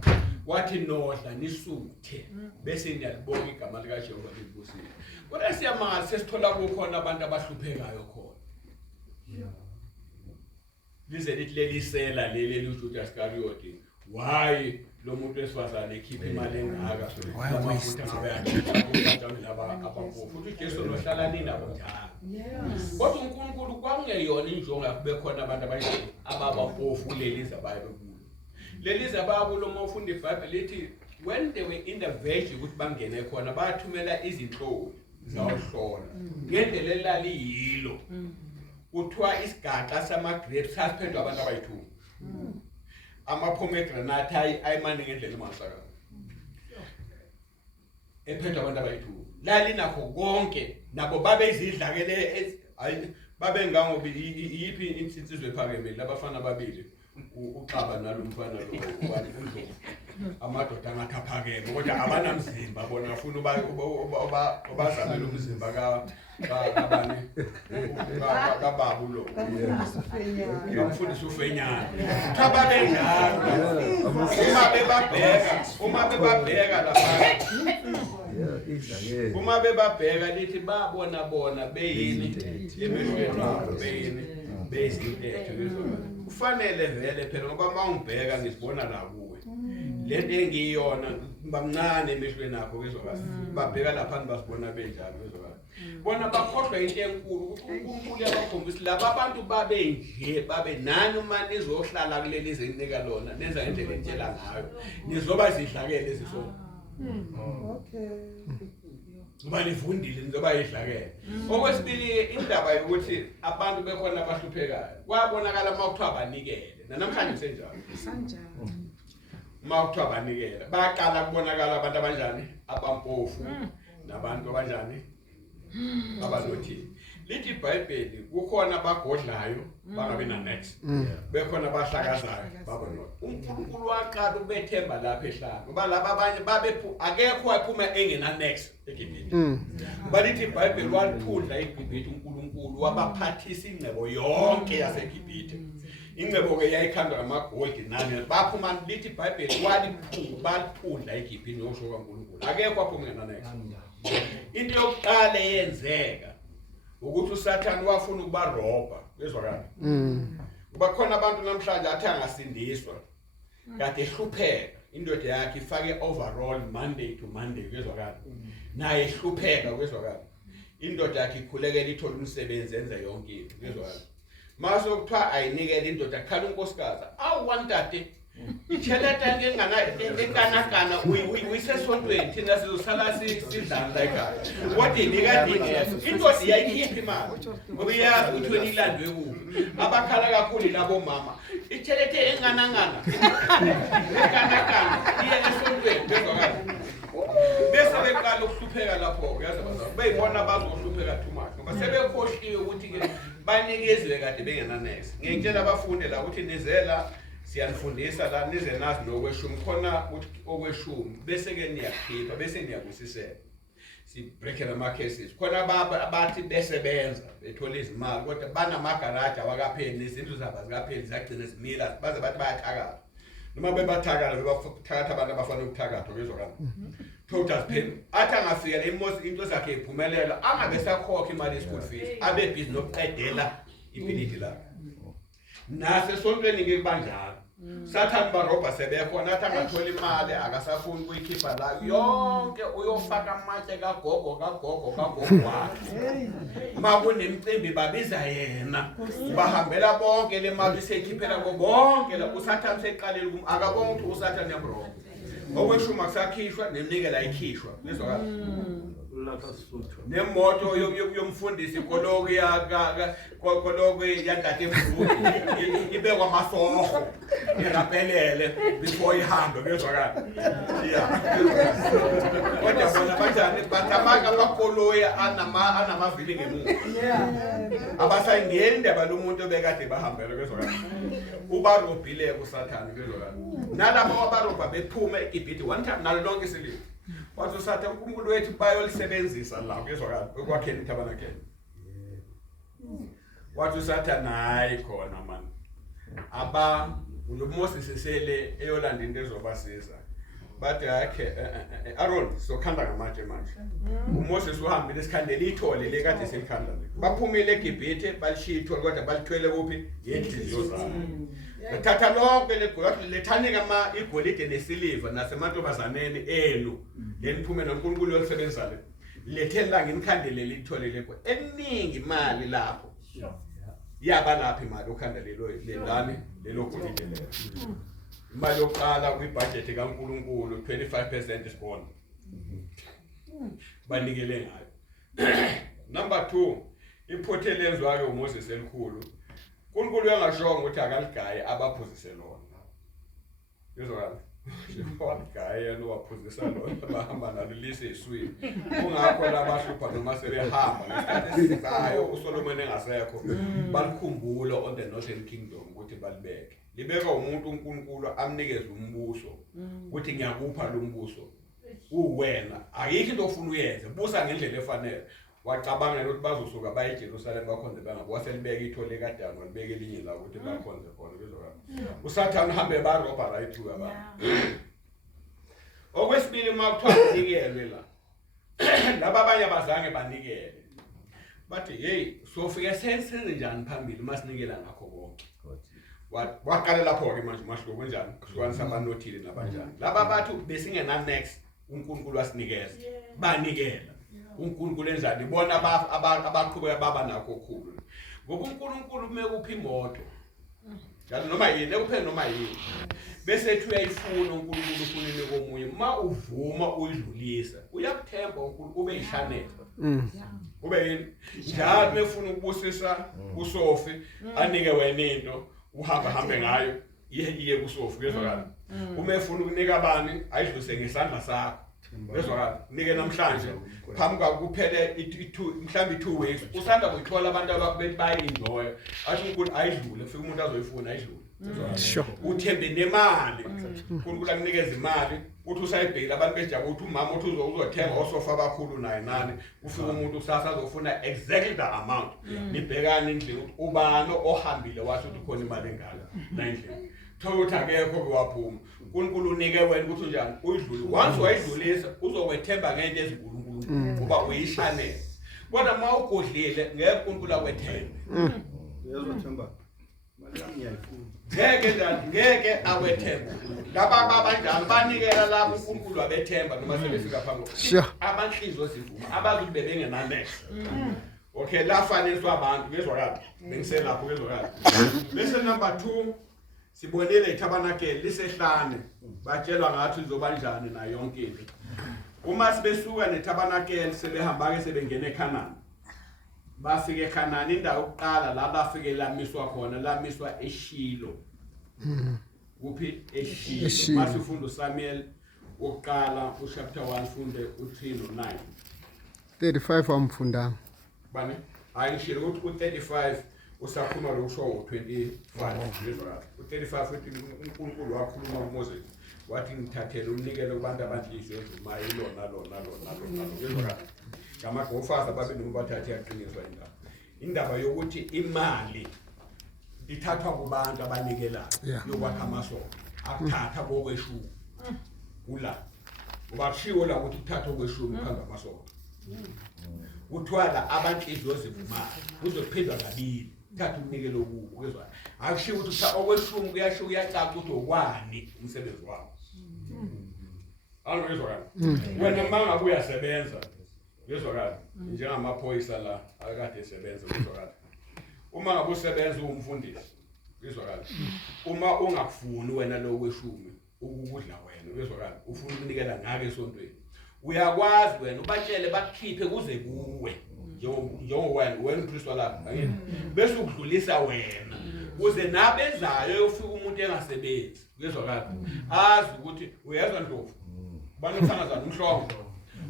wathi nodla nisuthe bese niyalibonga igama lika Jehova libusile kodwa siyamanga sesithola kukhona abantu abahluphekayo khona lize lithi lelisela leli luJudas Iscariot why lo muntu wesifazane ekhipha imali engaka lamafutha ngabe yakhipha laba abampofu futhi uJesu lohlala ninabo njalo kodwa uNkulunkulu kwakungeyona injongo yakube khona abantu ababampofu leliza bayibulo leliza babulo uma ufunda iBhayibheli lithi when they were in the village ukuthi bangene khona bathumela izinhloli zawuhlola ngendlela elaliyilo kuthiwa isigaxa sama-grapes sasiphendwa abantu abayithumi ama-pomegranate ayimane ngendlela emasaka ephendwa abantu abayithumi lalinakho konke nabo babezidlakele babengangobi yiphi insizwe ephakemile labafana babili uXaba nalomfana lo ubani amadoda angathi aphakeme kodwa abanamzimba bona afuna ubazamela umzimba kabani kababu lo umfundisi uFenyana tababenjalo uma bebabheka lapha uma bebabheka lithi babona beyini emehlweni wabo beyini bezintetho kufanele vele phela ngoba mawungibheka ngisibona la kuwe lento engiyona bamncane emehlweni akho kezwakala babheka lapha basibona benjalo kezwakala bona bakhohlwa into enkulu ukuthi uNkulunkulu uyabakhombisa laba abantu babe nje babe nani uma nizohlala kuleli izinika lona nenza indlela entshela ngayo nizoba zidlakele ezisonke. Okay. Ngoba nivundile nizoba idlakele. Okwesibili indaba yokuthi abantu bekhona abahluphekayo kwabonakala uma kuthiwa banikele namhlanje senjalo. Sanjalo. Uma kuthiwa banikele baqala kubonakala abantu abanjani abampofu nabantu abanjani abanothile. Lithi iBhayibheli kukhona abagodlayo bangabe na next bekhona abahlakazayo babona uNkulunkulu waqala ubethemba lapha ehlala ngoba laba abanye babephu akekho waphuma engena next eGibhithe. Balithi iBhayibheli waphundla eGibhithe uNkulunkulu wabaphathisa ingcebo yonke yaseGibhithe. Ingcebo ke yayikhandwa amagoldi nani baphuma lithi iBhayibheli waliphundla eGibhithe yosho kaNkulunkulu akekho waphuma engena next. Into yokuqala eyenzeka ukuthi uSathane wafuna ukubarobha bezwakala. Kuba khona abantu namhlanje athi angasindiswa kade ehlupheka indoda yakhe ifake overall Monday to Monday bezwakala. Naye ehlupheka bezwakala. Indoda yakhe ikhulekela ithola umsebenzi enza yonke into bezwakala. Mase ukuthiwa ayinikele indoda khala unkosikazi awantate icheleta ngengana enkanakana uyisesontweni thina sizosala sidlala ekhaya kodwa inika dini indoda iyayikhipha imali ngoba iyazi ukuthi wena ilandwe kuphi abakhala kakhulu labo mama ichelete enkanakana iye esontweni bezwakala bese beqala ukuhlupheka lapho yazi abazali beyibona bazohlupheka too much ngoba sebekhohliwe ukuthi ke banikezwe kade bengena next. Ngiyitshela abafundi la ukuthi nizela siyanifundisa la nize nazi nokweshumi khona ukuthi okweshumi bese ke niyakhipha bese niyabusisela si break ama cases khona abathi besebenza bethola izimali kodwa banamagaraji awakapheli nezindlu zabo zikapheli zagcina zimila baze bathi bayathakala noma bebathakala bebathakatha abantu abafanele ukuthakatha bezwakala total pain athi angafika le mosi into zakhe iphumelela angabe sakhokha imali ye-school fees abe busy nokuqedela ibhilidi la nase sontweni ke banjalo Sathane barobha sebekhona athi angathola imali akasafuni ukuyikhipha la yonke uyofaka amatshe kagogo wakhe makunemicimbi babiza yena bahambela bonke le mali isekhiphela bonke la uSathane seqalile akabona ukuthi uSathane yamrobha okweshuma kusakhishwa nemnikela ayikhishwa bezwakala nemoto yomfundisi koloko yandate emkhulu ibekwa amasoho ingaphelele before ihambe bezwakala kodwa bona banjani batamaka amakoloya anamavili ngemuva abasayingeni indaba lomuntu obekade bahambela bezwakala ubarobhile kuSathane bezwakala nalabo abarobha bephuma eGibhithe one time nalo lonke isililo wathi uSathane uNkulunkulu wethu bayolisebenzisa la bezwakala ekwakheni iTabernacle. Wathi uSathane hayi khona man aba uMoses esele eyolanda into ezobasiza bathi akhe Aaron sokhanda ngamatshe manje uMoses uhambile esikhandela ithole lekade selikhanda baphumile eGibhithe balishiya ithole kodwa balithwele kuphi yenhliziyo zabo bathatha lonke legolide lethanika igolide nesiliva nasemantombazaneni enu leniphume noNkulunkulu yolisebenzisa le lethela ngenikhandele lithole lekho eningi imali lapho yaba lapha imali okhandela lelani lelo golide lelo imali yokuqala kwibudget kaNkulunkulu 25% isibona banikele ngayo. Number 2 iphothele lenzwa ke uMoses elikhulu uNkulunkulu uyangashonga ukuthi akaligaye abaphuzise lona yezwakala Wagaya no waphuzisa lona bahamba nalo lise iswini kungakho labahlupha noma sebehamba ngesikhathi esizayo uSolomon engasekho balikhumbula on the Northern Kingdom ukuthi balibeke libeka umuntu uNkulunkulu amnikeze umbuso ukuthi ngiyakupha lo mbuso uwena ayikho into ofuna uyenze busa ngendlela efanele wacabanga ukuthi bazosuka baye eJerusalem bakhonze bangabo waselibeka ithole kaDani walibeka elinye la ukuthi bakhonze khona bezokala uSathane uhambe barobha right through abantu okwesibili makuthiwa unikelwe la laba abanye abazange banikele bathi hey sofika senze njani phambili masinikela ngakho konke waqala lapho ke manje mahluko kanjani kuhlukanisa abanothile nabanjani laba bathu besingena next uNkulunkulu wasinikeza banikela uNkulunkulu enzani ibona abaqhubeka baba nakho okukhulu ngoba uNkulunkulu umekuphi imoto njalo noma yini ekuphela noma yini bese ethi uyayifuna uNkulunkulu ufunele komunye ma uvuma uyidlulisa uyakuthemba uNkulunkulu ube yishanela ube yini njalo mefuna ukubusisa uSofi anike wena into uhambe ngayo iye kuSofi kezwakala uma efuna ukunika abani ayidluse ngesandla sakho kezwakala nike namhlanje phambi kwakuphele mhlambi 2 weeks usanda kuyithola abantu ababethi bayenjoy athi uNkulunkulu ayidlule ufika umuntu azoyifuna ayidlule uthembe nemali uNkulunkulu akunikeza imali uthi usayibhekile abantu bejaba uthi umama uthi uzothenga osofa abakhulu naye nani ufika umuntu usasa azofuna exactly the amount nibhekana endlini ukuthi ubani ohambile washo ukuthi khona imali engaka na endlini thola akekho waphuma uNkulunkulu unike wena ukuthi njani uyidlule once wayidlulisa uzokwethemba ngento ezinkulunkulu ngoba uyishanele kodwa uma ugodlile ngeke uNkulunkulu akwethembe uyazothemba ngeke awethemba laba abanjalo banikela labo uNkulunkulu abethemba noma sebefika phambili abanhliziyo zivuma abazi bebengenamehlo okay la faniswa abantu bezwakala bengiselapho bezwakala bese number 2 sibonile iTabernacle lisehlane batshelwa ngathi izoba kanjani na yonke into uma sibesuka neTabernacle sebehamba ke sebengena eKhanani bafike eKhanani indawo yokuqala la bafike lamiswa khona lamiswa eShilo kuphi eShilo masifunda uSamuel oqala uchapter 1 funde u3 no9 35 amfundanga bani ayishilo ukuthi u35 usakhuluma lokusho ngo25 u35 uthi uNkulunkulu wakhuluma kuMoses wathi ngithathele umnikelo kubantu abanhliziyo ezimayo lona ngezwakala ngamagofaza babe nombathathe yaqiniswa indaba yokuthi imali ithathwa kubantu abanikelayo yokwakha amasonto akuthatha kokweshumi kula ngoba kushiwo la ukuthi uthatha kokweshumi phambi amasonto uthwala abanhliziyo zivumayo uzophindwa kabili thatha umnikelo kuwo kezwa akushiwo ukuthi okweshumi kuyasho uyacaca ukuthi okwani umsebenzi wakho kezwakala wena manga uyasebenza kezwakala njengamaphoyisa la akade esebenza kezwakala uma ngabe usebenza umfundisi kezwakala uma ungakufuni wena lo kweshumi ukudla wena kezwakala ufuna ukunikela ngake esontweni uyakwazi wena ubatshele bakukhiphe kuze kuwe njengowena uPriest lapha ngene bese ukudlulisa wena kuze nabezayo ufika umuntu engasebenzi kezwakala azi ukuthi uyezwa Ndlovu banothangazana umhlongo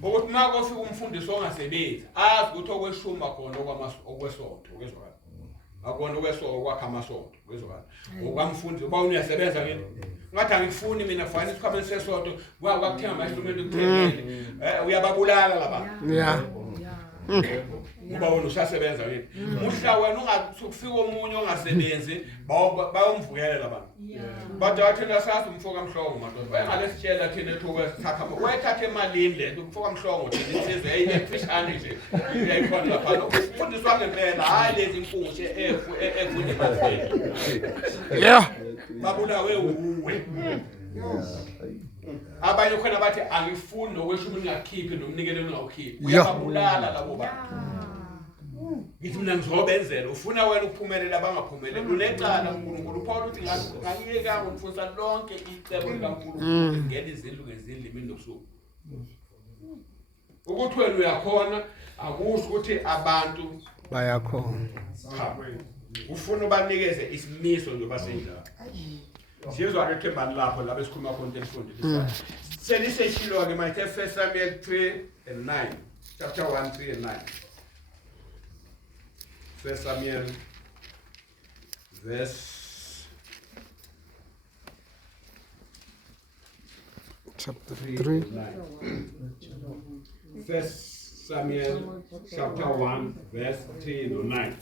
ukuthi mako ufika umfundisi ongasebenzi azi ukuthi okweshuma khona okwesonto kezwakala akona okwesonto kwakha amasonto kezwakala okwamfundi uba uyasebenza ngene ngathi angifuni mina fanele isikhwameni sesonto kwakuthenga ama-instrument ukuthengele uyababulala labantu ngoba wena usasebenza ngene muhla wena ungasukufika omunye ongasebenzi bayomvukela labantu bathi wathina sathi umfoka mhlongo madoda wayengalesitshela thina ethuka sithatha wayethatha emalini le umfoka mhlongo thina insizwe eyifishane nje uyayikhona lapha ufundiswa ngempela hayi lezi impungushe efunde bathela babulawe uwe abanye khona bathi angifuni nokweshumi ningakhiphi nomnikelo ningawukhiphi uyababulala labo bantu ngithi mina ngizobenzela ufuna wena ukuphumelela bangaphumeleli unecala uNkulunkulu Paul uthi ngangiyeka ngifundisa lonke icebo likaNkulunkulu ngene izindlu ngezindlu imini nobusuku ukuthi wena uyakhona akusho ukuthi abantu bayakhona ufuna ubanikeze isimiso nje basenjalo sizwa ke thembani lapho la besikhuluma khona telefoni seliseshilo ke mathe 1 Samuel 3 and 9 chapter 1 3 and 9 1 Samuel verse chapter 3 1 Samuel chapter 1 verse 3 no 9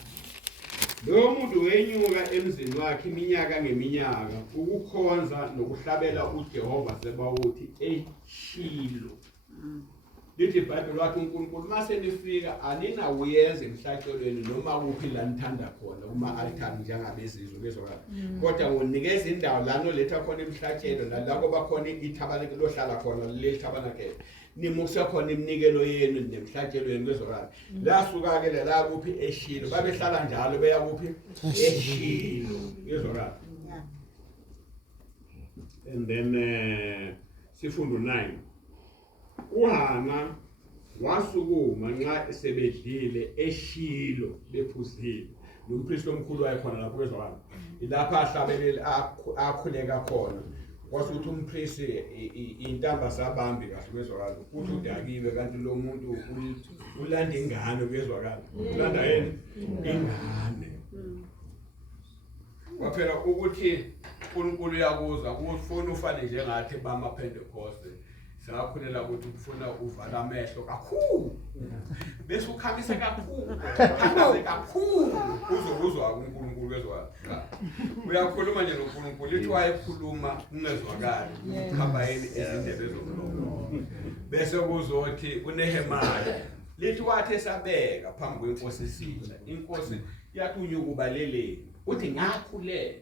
Lo muntu wenyuka emzini wakhe iminyaka ngeminyaka ukukhonza nokuhlabela uJehova sebawuthi eShilo. lithi iBhayibheli wathi uNkulunkulu mase nifika aninawuyenza emhlatshelweni noma kuphi la nithanda khona kuma-altari njengabezizwe bezokala kodwa ngonikeza indawo la noletha khona emhlatshelo nalako bakhona iTabernacle lohlala khona leli Tabernacle nimukisa khona iminikelo yenu nemhlatshelweni bezokala lasuka-ke la kuphi eShilo babehlala njalo beya kuphi eShilo bezokala. And then sifundo 9 uHana wasukuma nxa sebedlile eShilo bephuzile nompristi omkhulu wayekhona lapho kwezwakala ilapha ahlabelele akhuleka khona kwasuthi umpristi intamba sabambi kahle kwezwakala ukuthi udakiwe kanti lo muntu ulanda ingane kwezwakala ulanda yini ingane waphela ukuthi uNkulunkulu yakuzwa ukufuna ufane njengathi bamaPentecost sakhulela ukuthi ufuna uvala amehlo kakhulu bese ukhangise kakhulu khangise kakhulu uzokuzwa uNkulunkulu wezwakala uyakhuluma nje noNkulunkulu lithi wayekhuluma ungezwakali ukhamba yini ezindebe zomlomo bese kuzothi uNehemaya lithi wathi esabeka phambi kwenkosi isila inkosi yathi unyukubaleleni uthi ngakhuleka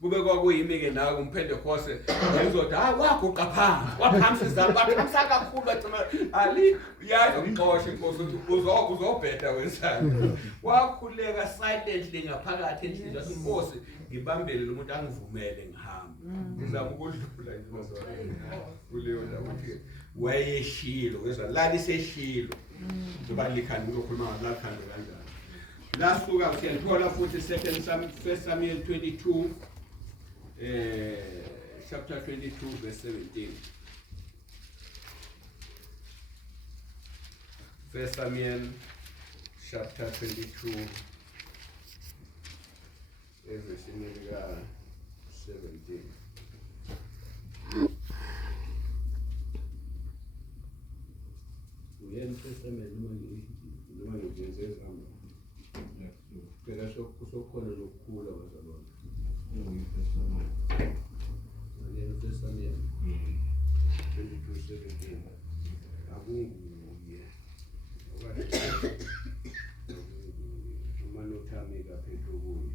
kube kwakuyimi-ke nawe umPentecost ngizothi waguqa phansi waphamsisa baphamsa kakhulu bathima ali yazi umxosha inkosi ukuthi uzobheda wesana wakhuleka silently ngaphakathi enhliziyo yathi inkosi ngibambele lo muntu angivumele ngihambe ngizama ukudlula kuleyo ndawo ukuthi wayeShilo wezwa laliseShilo ngoba likhanda ukukhuluma ngalakhanda kanjani lasuka siyalithola futhi 1 Samuel 22 chapter 22 verse 17. 1 Samuel chapter 22 verse 17. Uyen Testament noma ngiyenze zami. Phela sokukhona lokukhula bazalwane. Uyen Testament 22:17. Akunguye. Umanothami kaphethu kuye.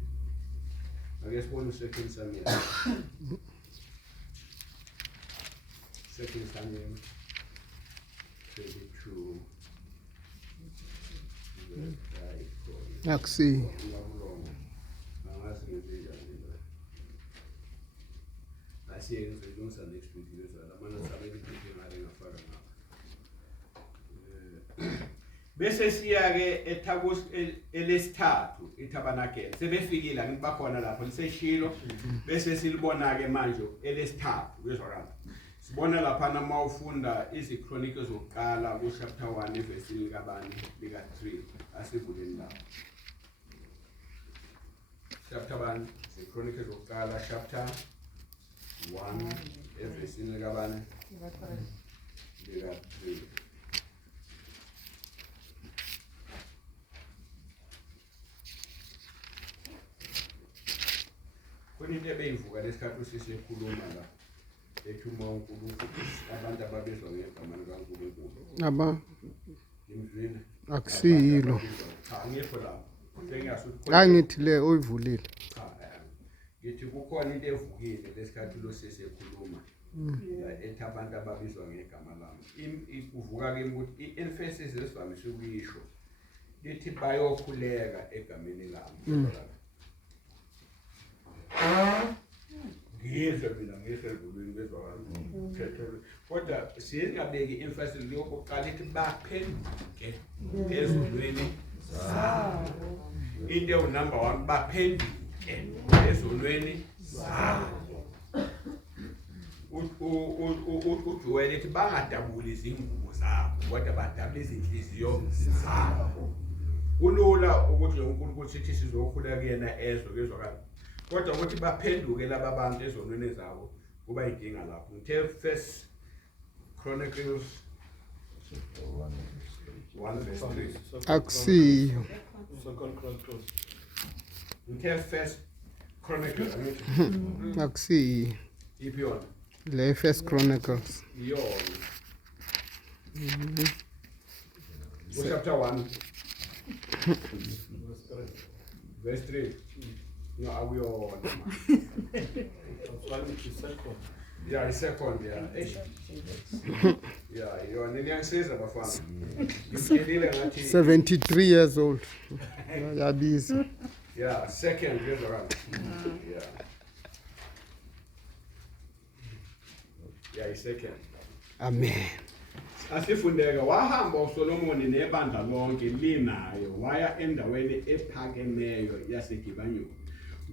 Ake sibone 2 Samuel. 2 Samuel 22. Akusi. Bese siya-ke elesithathu iTabernacle sebefikile ngibakhona lapho liseShilo bese silibona-ke manje elesithathu uyezwakala sibona lapha mawufunda izichronicles zokuqala ku chapter 1 verse likabani lika 3 asivuleni lapho chapter 1 izichronicles zokuqala chapter 1 verse likabani lika 3 kuninto ebeyivuka lesikhathi sisekhuluma la ethuma uNkulunkulu abantu ababizwa ngegama likaNkulunkulu imzwini Akusiyilo. cha ngikho la sengiyasuthi Angithi le oyivulile. ngithi kukhona into evukile lesikhathi lo sisekhuluma ethi abantu ababizwa ngegama lami kuvuka-ke ukuthi i-emphasis esivamise ukuyisho lithi bayokhuleka egameni lami ngiyezwe mina ngesedlulweni bezwakala kodwa singabeki i-emphasis yokuqala ithi baphenduke ezulweni zabo into number 1 baphenduke ezulweni zabo uJoel ethi bangadabuli izingubo zabo kodwa badabule izinhliziyo zabo kulula ukuthi uNkulunkulu sithi sizokhuleka kuyena ezwe kezwakala kodwa ukuthi baphenduke laba abantu ezonweni zabo kuba idinga lapho ngithe First Chronicles 1 verse 3 Akusiyo. Second Chronicles. ngithe First Chronicles Akusiyo. iphi yona Le First Chronicles. yona Chapter 1. Verse 3. No, are we all? Yeah, it's second, yeah. Yeah, you're an Indian says about fun. 73 years old. Yeah, busy. Yeah, second, yes, around. Yeah. Yeah, it's second. Amen. Asifundeke wahamba uSolomoni nebandla lonke linayo waya endaweni ephakemeyo yaseGibanyoni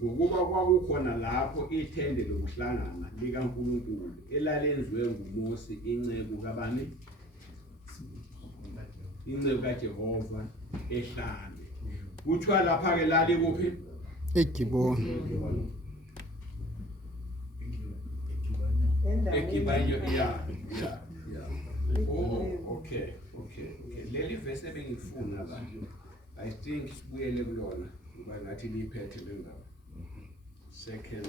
ngokuba kwakukhona lapho ithende lokuhlangana likaNkulunkulu elalenziwe nguMose inceku kabani inceku kaJehova ehlane kuthiwa lapha ke lali kuphi eGiboni eGibanyoni yeah. Oh, okay. Leli verse ebengifuna la. I think sibuyele kuyona ngoba ngathi liphethe lendaba. Second,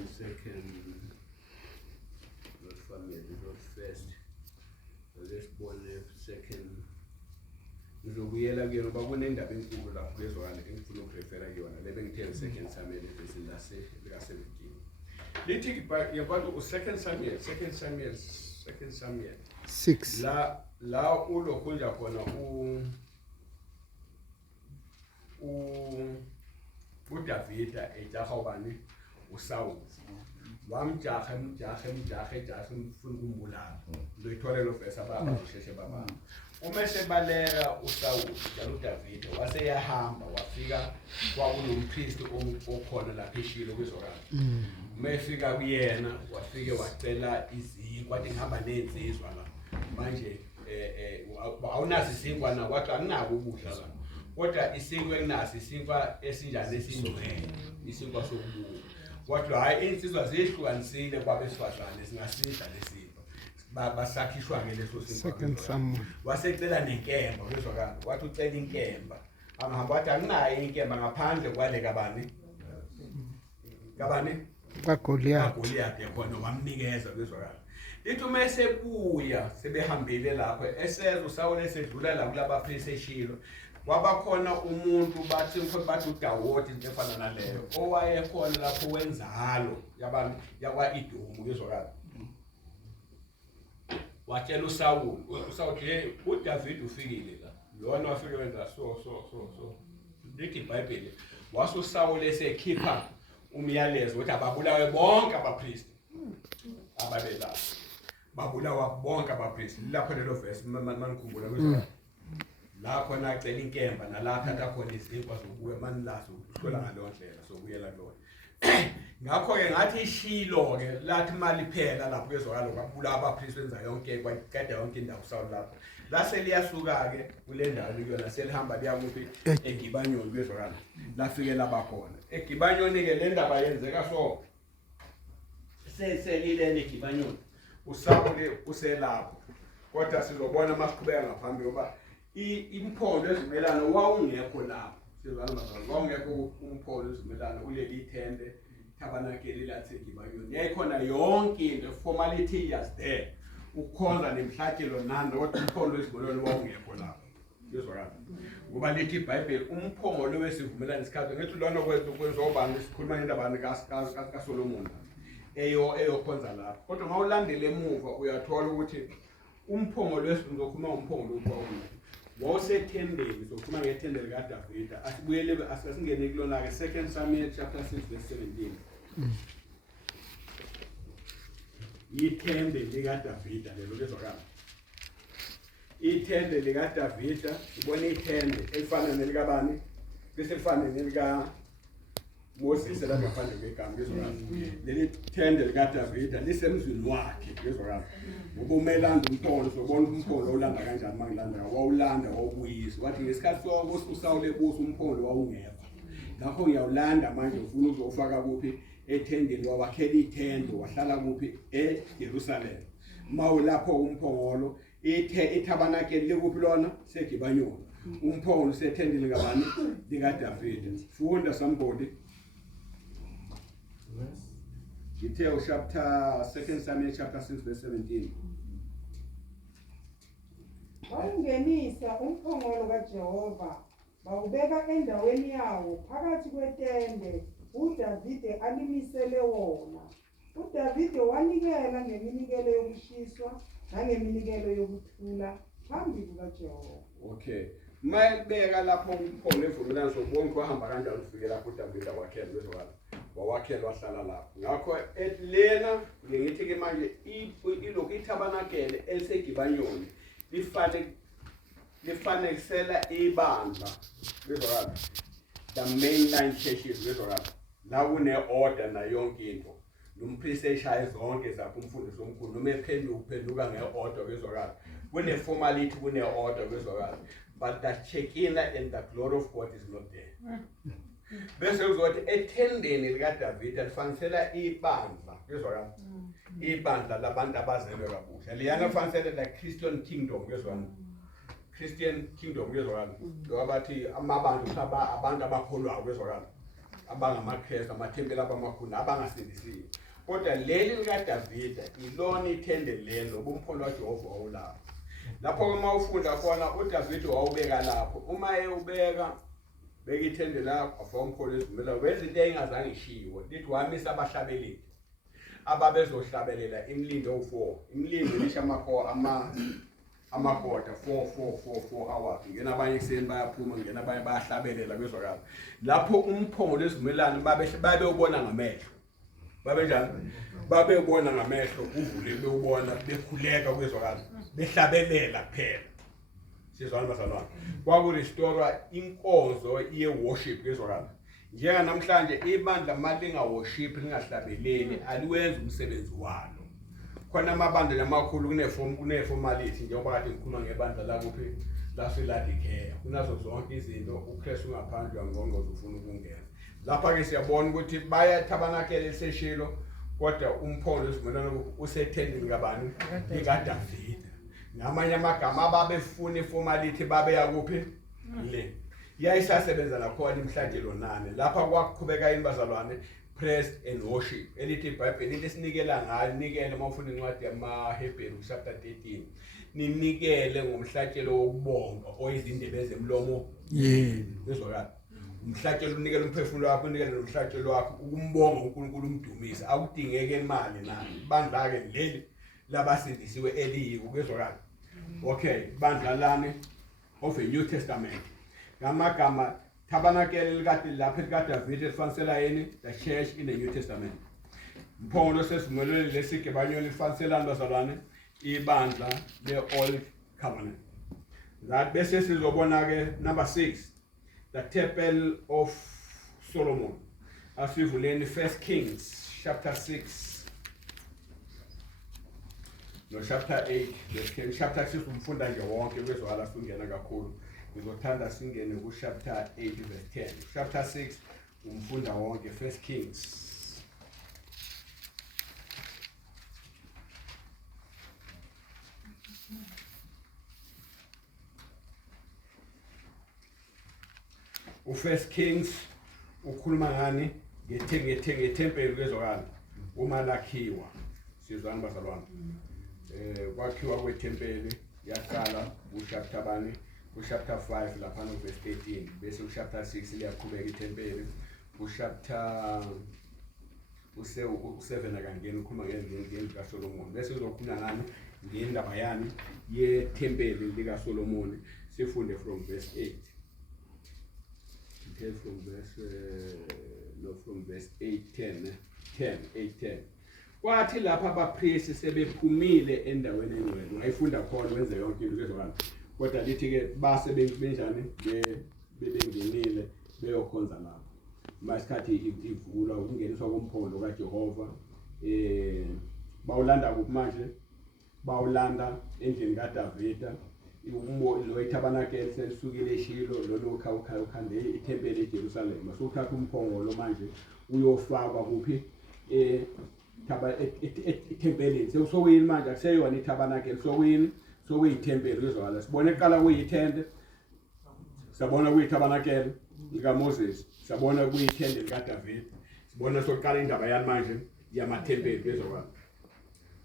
not family, not first. Let's bone second. Ngizobuyela kuyona ngoba kunendaba enkulu lapho lezokane engifuna ukurefera kuyona lebengithe second Samuel verse lase lika 17. Lithi yabantu second Samuel 6. La ulokhunja khona uDavida ejaha ubani uSaul wamjaha mfuna ukumbulala ndoyithola lo verse ababa usheshe baba uma sebaleka uSaul njalo uDavida wase yahamba wafika kwakunompriest okhona lapha eShilo kwezokala mefika kuyena wafike wacela izinkwa wathi ngihamba nensizwa la manje awunazi isinkwa na kwathi anginako ukudla la kodwa isinkwa enginasi isinkwa esinjani esingcwele isinkwa sokubuka wathi hayi insizwa zihlukanisile kwabesifazane singasidla lesipho basakhishwa ke leso sinkwa wasecela nenkemba kwezokala wathi ucela inkemba angihamba wathi anginayo inkemba ngaphandle kwale kabani kaGoliath khona wamnikeza kwezokala lithi uma esebuya sebehambile lapho eseza uSawule esedlula la kulabaphristi eShilo kwabakhona umuntu bathi uDawodi into efana naleyo owayekhona lapho wenzalo yabantu yakwa-Edomu kwezokala watshela uSawule uDavide ufikile la lona wafike wenza so lithi iBhayibheli wase uSawule esekhipha umyalezo ukuthi ababulawe bonke abaphristi ababela babulawa bonke abaphristi lapho lelo verse manikhumbula kwezokala la khona acela inkemba nalapha athatha khona izinkwa zokubuya manilazo uthola ngaleyo ndlela sokuyela kulona ngakho ke ngathi iShilo ke lathi mali phela lapho kwezokala kwabula abaphristi wenza yonke kwaqeda yonke indawo Saul lapho lase liyasuka ke kule ndawo kuyona selihamba liya kuphi eGibanyoni kwezokala lafike labakhona eGibanyoni ke le ndaba yenzeka so selilene eGibanyoni uSawule uselapho kodwa sizobona masiqhubeka ngaphambili ngoba imphondo ezimelano wawungekho lapho sizwana manje wawungekho umphondo ezimelano kuleli ithende Tabernacle lathi eGibanyoni yayikhona yonke into formality was there ukukhonza nemhlakelo nani kodwa umphondo ezimelano wawungekho lapho sizwana ngoba lithi iBhayibheli umphongolo wesivumelano isikhathi ngithi lona kwenza obani sikhuluma ngendaba kaSolomon eyokhonza lapho kodwa mawulandele emuva uyathola ukuthi umphongolo wesivumelano umphongolo ukwawuni wawusethendeni sokukhuluma ngethende likaDavida asibuyele asingene kulona ke 2 Samuel chapter 6 verse 17 ithende likaDavida lelo lezokala ithende likaDavida ubona ithende elifana nelikabani bese lifana nelika Moses la ngaphandle kwegama lezokala leli thende likaDavida lisemzini wakhe lezokala ngoba umelanda umphongolo sobona umphongolo ulanda kanjani mangilanda wawulanda wawubuyisa wathi ngesikhathi sonke uSawule ebusa umphongolo wawungekho ngakho ngiyawulanda manje ufuna uzofaka kuphi ethendeni wawakhela ithende wahlala kuphi eJerusalem mawulapho umphongolo iTabernacle likuphi lona seGibanyoni umphongolo sethendeni ngabani likaDavida funda somebody Detail chapter 2 Samuel chapter 6 verse 17 bawungenisa umphongolo kaJehova bawubeka endaweni yawo phakathi kwetende uDavide alimisele wona. uDavide wanikela ngeminikelo yokushiswa nangeminikelo yokuthula phambi kukaJehova. Okay, mayibeka lapho umphongolo evumelana sobonke wahamba kanjani ufike lapho uDavide wakhela bezokala wawakhela wahlala lapho. Ngakho lena ngithi ke manje ilokhu iTabernacle elisegibanyoni lifanekisela ibandla bezokala the mainline churches bezokala la kune order na yonke into nompriest eshaya zonke zapha umfundisi omkhulu noma ephenduka ngeorder bezokala kune formality kune order bezokala but the check-in and the glory of God is not there. Bese uzothi ethendeni likaDavide lifanisela ibandla bezokala ibandla labantu abazelwe kabusha liyana fanisela la Christian kingdom bezokala Christian kingdom bezokala abathi amabantu abantu abakholwayo bezokala abangamaKristu amathempeli abamakhulu abangasindisiwe kodwa leli likaDavide ilona ithende lelo bompholo kaJehova wawulapho lapho uma ufunda khona uDavide wawubeka lapho uma eyubeka beka ithende lapho afaka umpholo ezimela wenza into engazange ishiwo lithi wamisa abahlabeleli ababezohlabelela imlindo u4 imlindo lisha amakota 4 hours ngena abanye ekseni bayaphuma ngena abanye bayahlabelela bezwakala lapho umphongolo ezimelana babe ubona ngamehlo babe njani babe ubona ngamehlo uvule bewubona bekhuleka kwezwakala behlabelela kuphela sizwana bazalwane kwakurestore inkonzo ye-worship kwezwakala njenga namhlanje ibandla malinga worship lingahlabeleli aliwenza umsebenzi walo khona amabandla amakhulu kuneformality njengoba kade ngikhuluma ngebandla la kuphi laseLadicea kunazo zonke izinto uKristu ungaphandle ngongqozo ufuna ukungena lapha ke siyabona ukuthi baya Tabernacle eseshilo kodwa umphongolo esivumelana usethendeni kabani likaDavide ngamanye amagama ababefuna iformality babe yakuphi le yayisasebenza lakhona imhlatshelo 8 lapha kwakuqhubeka inibazalwane praise and worship elithi iBhayibheli lesinikela ngayo nikele mawufuna incwadi yamaHebheru chapter 13 ninikele ngomhlatshelo wokubonga oyizindebe ezemlomo yenu bezwakala umhlatshelo unikele umphefumulo wakho unikele nomhlatshelo wakho ukumbonga uNkulunkulu umdumisa akudingeke imali nani ibandla ke leli labasindisiwe eliyiko bezwakala okay ibandla lani of the New Testament ngamagama Tabernacle likade lapha likaDavide lifanisela yini the church in the New Testament mphongolo sesivumelwene lesigibanyoni lifanisela bazalwane ibandla le-Old Covenant that bese sizobona ke number 6 the Temple of Solomon asivuleni 1 Kings chapter 6 no chapter 8 chapter 6 umfunda nje wonke bezwala singena kakhulu ngizothanda singene ku chapter 8 verse 10 chapter 6 umfunda wonke 1 Kings u1 Kings ukhuluma ngani ngethempeli kwezwakala uma lakhiwa sizwana bazalwane kwakhiwa kwethempeli yaqala ku-chapter bani ku-chapter 5 lapha no verse 13 bese u-chapter 6 liyaqhubeka ithempeli ku-chapter u7 akangeni ukhuluma ngendlu kaSolomon bese uzokhuluma ngani ngendaba yani yethempeli likaSolomon sifunde from verse 8 from verse 8:10 kwathi lapha abaphristi sebephumile endaweni engcwele ngayifunda khona wenze yonke into kwezwakala kodwa lithi ke base benjani bebengenile beyokhonza lapho masikhathi ivula ukungeniswa komphongolo kaJehova bawulanda kumanje bawulanda endlini kaDavida lo iTabernacle selisukile eShilo lo ukhande ithempeli eJerusalem masukhatha umphongolo manje uyofakwa kuphi ithempelini sokuyini manje akuseyona iTabernacle sokuyithempeli kwezwakala sibone eqala kuyithente sabona kuyitabernacle likaMoses sabona kuyithente likaDavid sibona sokuqala indaba yani manje yamathempeli kwezwakala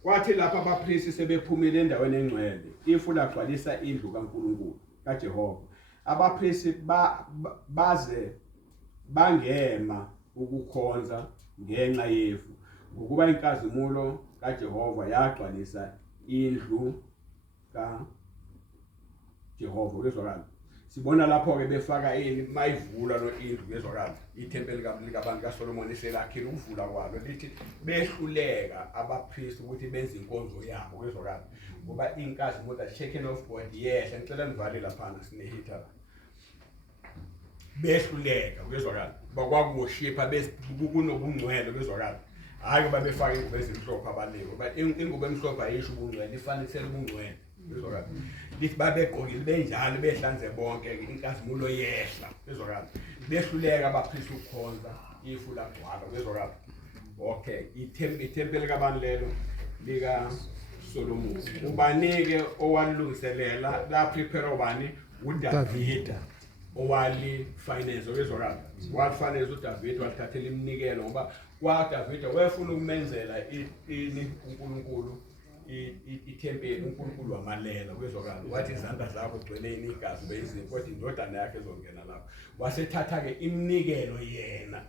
Kwathi lapha abapristi sebephumile endaweni engcwele, ifu lagcwalisa indlu kaNkulunkulu kaJehova. Abapristi baze bangema ukukhonza ngenxa yefu, ngokuba inkazimulo kaJehova yagcwalisa indlu kaJehova. Kwezwakala. Sibona lapho ke befaka mayivula lo indlu kwezwakala. Ithempeli likabantu kaSolomon selakhile ukuvula kwalo lithi behluleka abapristi ukuthi benze inkonzo yabo kwezwakala. Ngoba inkazimulo the shaken of God yehla ngicela nivale lapha sinehitha la. Behluleka kwezwakala. Bakwakushipha kunobungcwele kwezwakala. Hayi kuba befaka ingubo ezimhlophe abaningi ngoba ingubo emhlophe ayisho ubungcwele ifanele ubungcwele kwezwakala. Lithi babegqokile benjalo behlanze bonke inkazimulo yehla kwezwakala. Behluleka abapristi ukukhonza ifu lagcwala kwezwakala. Okay, ithempeli kabani lelo lika Solomon. Ubanike owalungiselela la prepare ubani uDavid owali finance kwezwakala. Wafanele uDavid wathathela iminikelo ngoba kwaDavid wayefuna ukumenzela uNkulunkulu ithempeli uNkulunkulu wamalela kwezwakala. Wathi izandla zakho gcwele igazi bezini kodwa indodana yakhe ezongena lapho. Wasethatha ke iminikelo yena.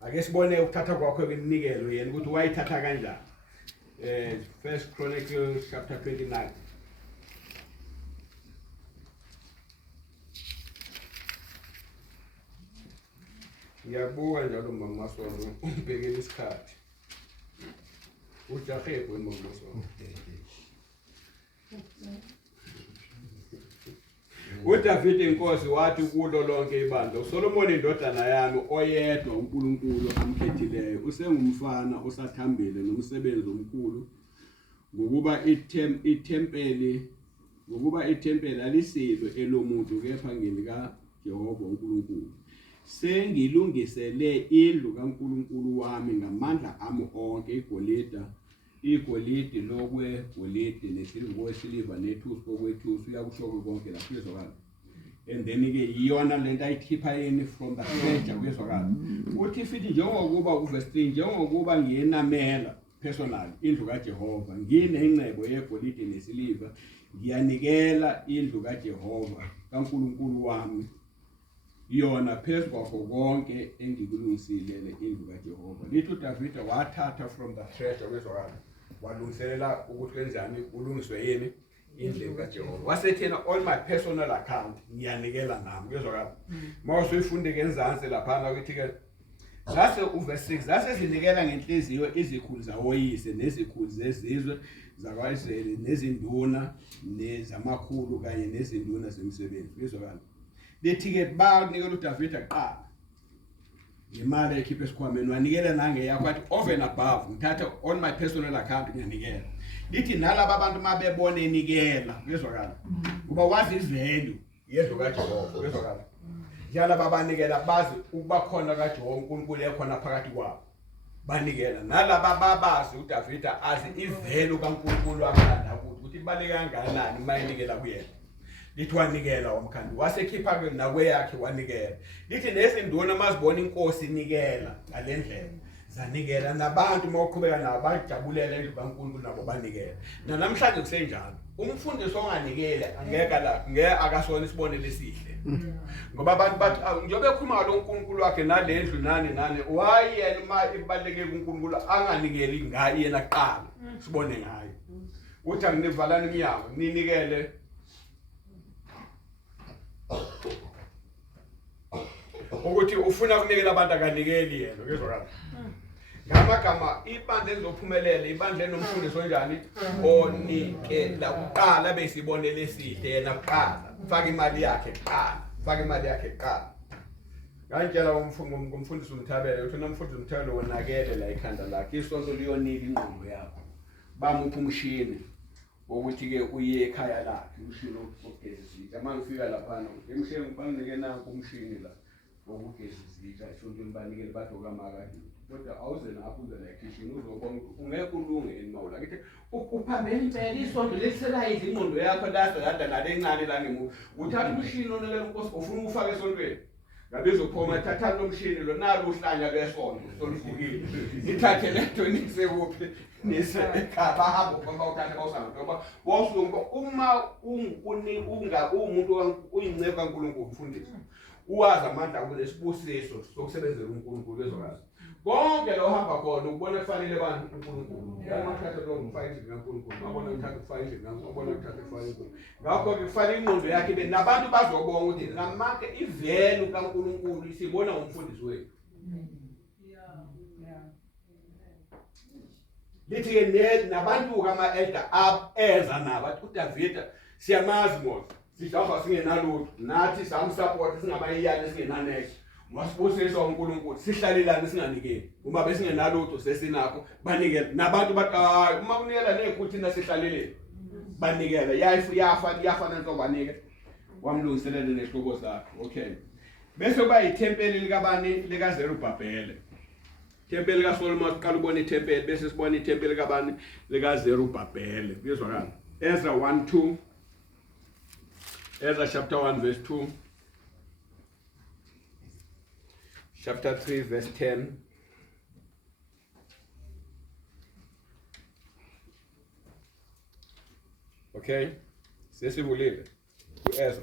Ake sibone ukuthatha kwakho kweminikelo yena ukuthi wayithatha kanjani. First Chronicles chapter 29. Ngiyabuka njalo mama Masono umbhekele isikhathi. Ujahebo mama Masono. uDavid inkosi wathi kulo lonke ibandla, uSolomon indodana yami oyedwa uNkulunkulu amkhethileyo usengumfana osathambile nomsebenzi omkhulu ngokuba ithempeli alisilwe elomuntu kepha ngelika Jehova uNkulunkulu. Sengilungisele indlu kaNkulunkulu wami ngamandla ami onke igolide lokwegolide nesiliva nethusi kokwethusi uyakusho konke lapho kwezwakala. And then ke iyona lento ayikhipha yini from the treasure kwezwakala. Uthi futhi njengokuba uverse 3 njengokuba ngiyenamela personal indlu kaJehova nginengcebo yegolide nesiliva ngiyanikela indlu kaJehova kaNkulunkulu wami yona phezu kwakho konke engikulungiselele indlu kaJehova. Lithi uDavid wathatha from the treasure kwezwakala walungiselela ukuthi kwenzani ulungiswe yini indlu kaJehova. Wasethena all my personal account ngiyanikela ngami kwezwakala. Mawuse uyifunde ke enzansi lapha ukuthi ke zase uverse 6 zase zinikela ngenhliziyo izikhulu zawoyise nezikhulu zezizwe zakwaIsraeli nezinduna nezamakhulu kanye nezinduna zemsebenzi kwezwakala. Bethi ke banikela uDavid aqala imali ekhiphe esikhwameni wanikela nange yakho athi over and above ngithatha on my personal account ngiyanikela. Lithi nalabo abantu mabebona enikela kwezwakala kuba wazi ivalue yendlu kaJehova kwezwakala. Njalo babanikela bazi ukuba khona kaJehova uNkulunkulu ekhona phakathi kwabo banikela. Nalabo babazi uDavid azi ivalue kaNkulunkulu akhanda ukuthi baleke kangakanani mayinikela kuyena. Lithi wanikela wamkhandi wasekhipha ke nawe yakhe wanikela. Lithi nezinduna mazibona inkosi inikela ngalendlela zanikela nabantu mawuqhubeka nabo bajabulela indlu kaNkulunkulu nabo banikela. Namhlanje kusenjalo umfundisi onganikela ngeke akasona isibonelo esihle. Ngoba abantu bathi njengoba ekhuluma ngalo uNkulunkulu wakhe nalendlu nani wayena uma ibaleke kuNkulunkulu anganikeli ngaye yena kuqala sibone ngaye. Uthi anginivalani iminyango ninikele ukuthi ufuna ukunikela abantu akanikeli yena kwezwakala. Ngamagama ibandla elizophumelela ibandla enomfundisi onjani onikela kuqala besibonele esihle yena kuqala faka imali yakhe kuqala. Ngantshela umfundisi umthabele uthi nomfundisi umthabele wonakele la ikhanda lakhe isonto liyonika ingqondo yakho. Bamupha umshini ukuthi ke uye ekhaya lakhe umshini wokugeza izitsha. Mangifika lapha emshini banginike nanku umshini la wokugeza izitsha isonto libanikele badoka makade. Kodwa awuze lapho uze la kitchen uzobona ukuthi ungeke ulunge enimawula. Ngithi uphambene impela isonto leselayize ingqondo yakho laso yanda nale encane la ngemuva. Uthatha umshini onekela uNkosi ufuna ukufaka esontweni. ngabe izophuma thatha lo mshini lo nalo uhlanya lwesonto solivukile ithathe lento nise kuphi nise ekhaya bahamba ngoba uthatha bawusanga ngoba wosunko uma umuntu uyinceke kaNkulunkulu umfundisi uwazi amandla kulesibusiso sokusebenzela uNkulunkulu ezokwazi konke lo hamba khona ukubona kufanele abantu uNkulunkulu yamathatha lo ngifayile kaNkulunkulu ngabona uthatha kufanele ngabona uthatha kufanele ngakho ke kufanele ingqondo yakhe ibe nabantu bazobonga ukuthi ngamake ivelu kaNkulunkulu sibona umfundisi wethu lithi ke nabantu kama-elder eza nabo uDavid siyamazi mos sijahamba singenalutho nathi samsupport singabayiyane singenaneke wasibusiso uNkulunkulu sihlalelane singanikeli uma besingenalutho sesinakho banikele nabantu bathi uma kunikela nekuthi nasihlaleleni banikela yafa nanto banike wamlungiselele nesihloko sakhe okay bese kuba yithempeli likabani likaZerubhabhele Tempeli kaSolomon siqala ubona ithempeli bese sibona ithempeli kabani likaZerubhabhele kuyezwakala Ezra 1:2 Ezra chapter 1 verse 2 chapter 3 verse 10 okay sesivulile uEzra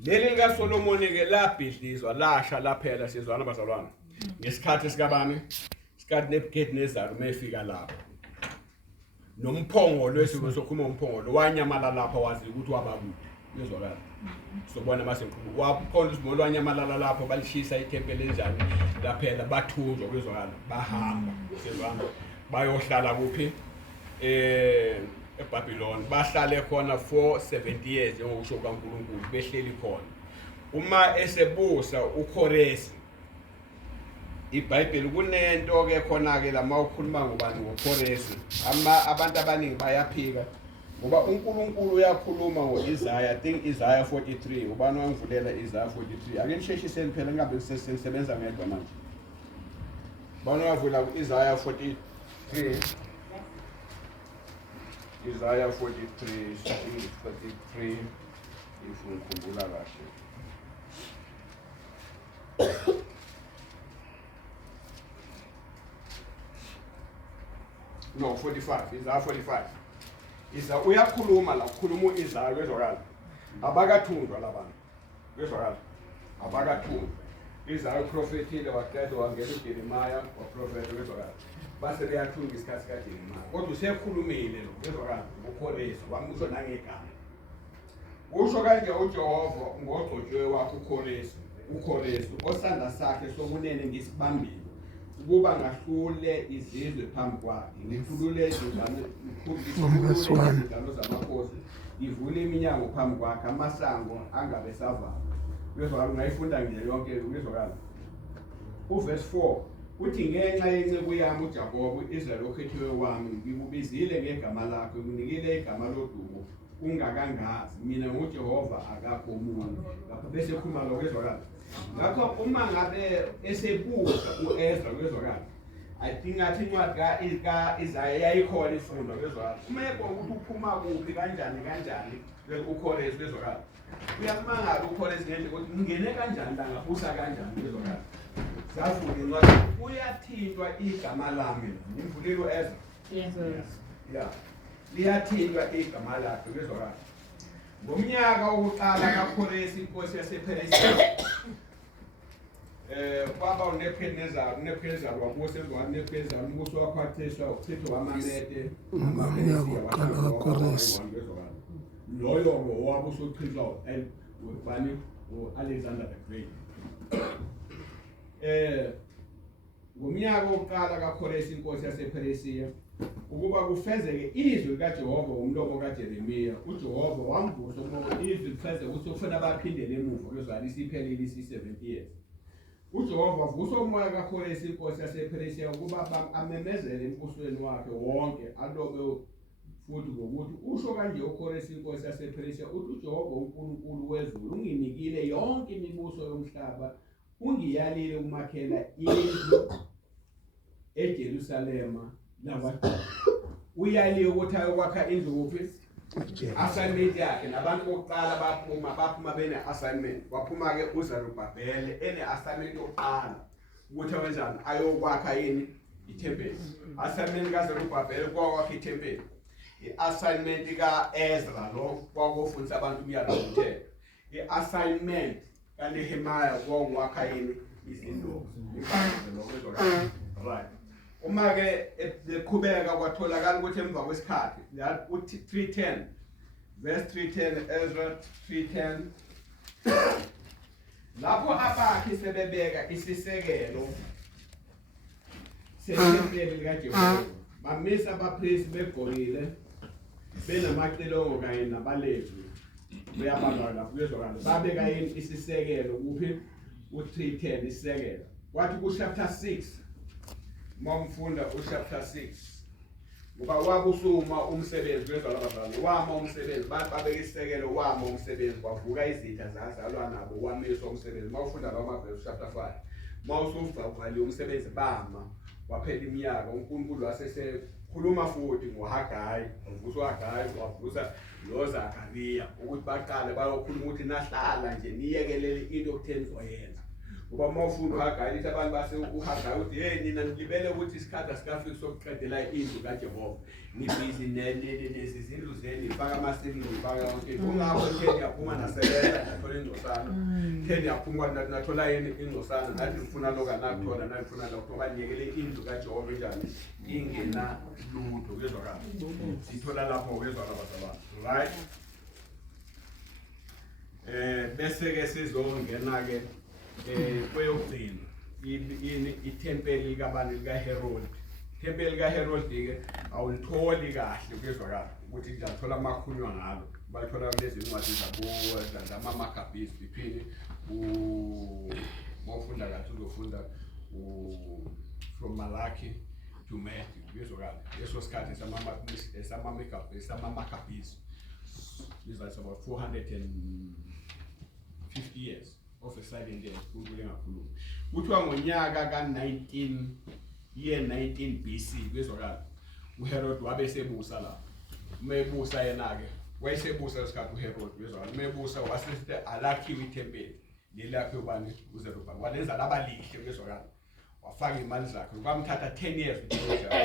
leli likaSolomon ke labhidlizwa lasha laphela sizwana bazalwana ngesikhathi sikabani isikhathi neBukadnezar umefika lapho nomphongolo lwesiko sokhuluma umphongolo wanyamala lapha wazi ukuthi wabakude uyezwakala sobona masenkulu wakhona usimolo wanyamalala lapho balishisa ithempeli enjani laphela bathunjwa uyezwakala bahamba sizwana bayohlala kuphi eBabylon bahlale khona for 70 years njengokusho kaNkulunkulu behleli khona uma esebusa uKhoresi iBhayibheli kunento ke khona ke lama ukhuluma ngobani ngoKhoresi abantu abaningi bayaphika ngoba uNkulunkulu uyakhuluma ngoIsaiah I think Isaiah 43 ubani wangivulela Isaiah 43 ake nisheshiseni phela ngabe sisebenza ngedwa manje bani wavula uIsaiah 43 Isaiah 43 if ngikhumbula kahle no 45 Isaiah 45 uyakhuluma la ukhuluma uIsaiah kwezwakala abakathundwa labantu kwezwakala abakathundwa Isaiah uprofetile waqeda wangena uJeremiah waprofeta kwezwakala base beyathunga isikhathi sikaJeremiah kodwa usekhulumile lo kwezwakala uKhoresi wamusho nangegama usho kanje uJehova ngogcotshwe wakhe uKhoresi osanda sakhe sokunene ngisibambile ukuba ngahlule izizwe phambi kwakhe ngikhulule izingane zamakhosi ngivule iminyango phambi kwakhe amasango angabe savala uyezwakala ungayifunda nje yonke uyezwakala uverse 4 uthi ngenxa yenceku yami uJakobe Israyeli okhethiwe wami ngikubizile ngegama lakho nginikile igama lodumo ungakangazi mina nguJehova akakho umuntu lapho bese khuluma lo kwezwakala ngakho uma ngabe esebusa uEzra kwezwakala ayingathi incwadi kaIsaiah yayikhona ifunda kwezwakala uma yebona ukuthi uphuma kuphi kanjani uKhoresi kwezwakala uyamangala uKhoresi ngendlela ukuthi ngene kanjani la ngabusa kanjani kwezwakala safuna incwadi uyathintwa igama lami ngimvulile uEzra yes yeah liyathintwa igama lakhe kwezwakala ngomnyaka wokuqala kaKhoresi inkosi yasePeresiya kwaba uNebukadnezar wabusa uNebukadnezar umbuso wakhatheswa uchitho wamaMede ngomnyaka kaKhoresi loyo wabusa uchitho ubani uAlexander the Great ngomnyaka wokuqala kaKhoresi inkosi yasePeresiya ukuba kufezeke izwi likaJehova umlomo kaJeremiya uJehova wamvusa ukuba izwi lifezeke ukuthi ufuna baphindele emuva kwezwala isiphelile isi-70 years uJehova wavusa umoya kaKhoresi inkosi yasePeresiya ukuba amemezele embusweni wakhe wonke alobe futhi ngokuthi usho kanje uKhoresi inkosi yasePeresiya uthi uJehova uNkulunkulu wezulu unginikile yonke imibuso yomhlaba ungiyalile ukumakhela indlu eJerusalema uyaliwe ukuthi ayokwakha indlu kuphi assignment yakhe nabantu bokuqala baphuma bene assignment waphuma ke uZerubabele ene assignment yokuqala ukuthi wenjani ayokwakha yini iTempeli. Assignment kaZerubabele kwakwakha iTempeli. I-assignment ka-Ezra lo kwakufundisa abantu umyalo womthetho. I-assignment kaNehemiah kwakwakha yini izindlu. Right. Uma ke eqhubeka kwatholakala ukuthi emva kwesikhathi uthi 310 verse 310 Ezra 310 lapho abakhi sebebeka isisekelo sethempeli kaJehova bamisa abaphristi begqokile benamacilongo kanye nabalevi beyabalwa lapho kuyezwakala babeka yini isisekelo kuphi u310 isisekelo kwathi ku chapter 6 mawufunda chapter 6 ngoba wabusuma umsebenzi wezwa labazalwane wama umsebenzi babeka isisekelo wama umsebenzi kwavuka izitha zazalwa nabo wamiswa umsebenzi mawufunda lawa verse chapter 5 mawusuvali umsebenzi bama waphela iminyaka uNkulunkulu wasesekhuluma futhi ngoHagayi umvuso waHagayi wavusa loZakhariya ukuthi baqale bayokhuluma ukuthi nahlala nje niyekelele into okutheni zoyenza ngoba mawufunda uHagayi lithi abantu base uHagayi uthi hey nina nilibele ukuthi isikhathi asikafiki sokuqedela indlu kaJehova nibhizi lezi zindlu zeni faka amasili faka yonke ungakho theni yaphuma nasebenza nathola ingcosana theni yaphuma nathola yini ingcosana nathi ngifuna lokho nakuthola nangifuna lokho baniyekele indlu kaJehova njani ingena lutho kuyezwakala sithola lapho kuyezwakala abazalwane right bese ke sizongena ke kweyokugcina iTempeli likabani likaHerod. iTempeli likaHerod ke awulitholi kahle kuyezwakala ukuthi ngiyathola amakhulunywa ngalo bathola lezi incwadi zamaMaccabees biphini mawufunda kahle uzofunda from Malachi to Matthew kuyezwakala leso sikhathi samaMaccabees is about 450 years of a silent day uNkulunkulu engakhulumi kuthiwa ngonyaka ka19 BC kuyezwakala uHerod wabesebusa la umebusa yena ke wayesebusa isikhathi uHerod kuyezwakala umebusa wasesithi alakhiwe iTempeli lelakhe ubani uZerubabele walenza labalihle kuyezwakala wafaka imali zakhe kwamthatha 10 years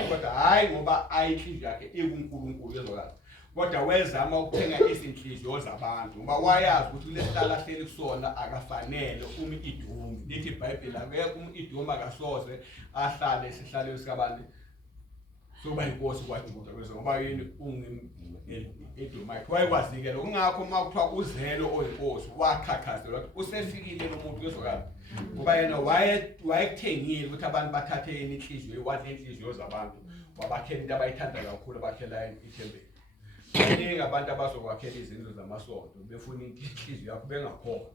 kodwa hayi ngoba ayinhliziyo yakhe ikuNkulunkulu kuyezwakala kodwa wezama ukuthenga izinhliziyo zabantu ngoba wayazi ukuthi lesihlala hleli kusona akafanele umIdumi lithi iBhayibheli akekho umIdumi akasoze ahlale esihlalweni sikabani soba inkosi kwaJuda bese ngoba yini Edomite wayekwazi-ke lokho kungakho uma kuthiwa uzelo oyinkosi wakhakhazelwa ukuthi usefikile lo muntu kuyezwakala ngoba yena wayekuthengile ukuthi abantu bathathe yini inhliziyo wadle inhliziyo zabantu wabakhela into abayithanda kakhulu abakhela iTempeli baningi abantu abazokwakhela izindlu zamasonto befuna inhliziyo yakho bengakhona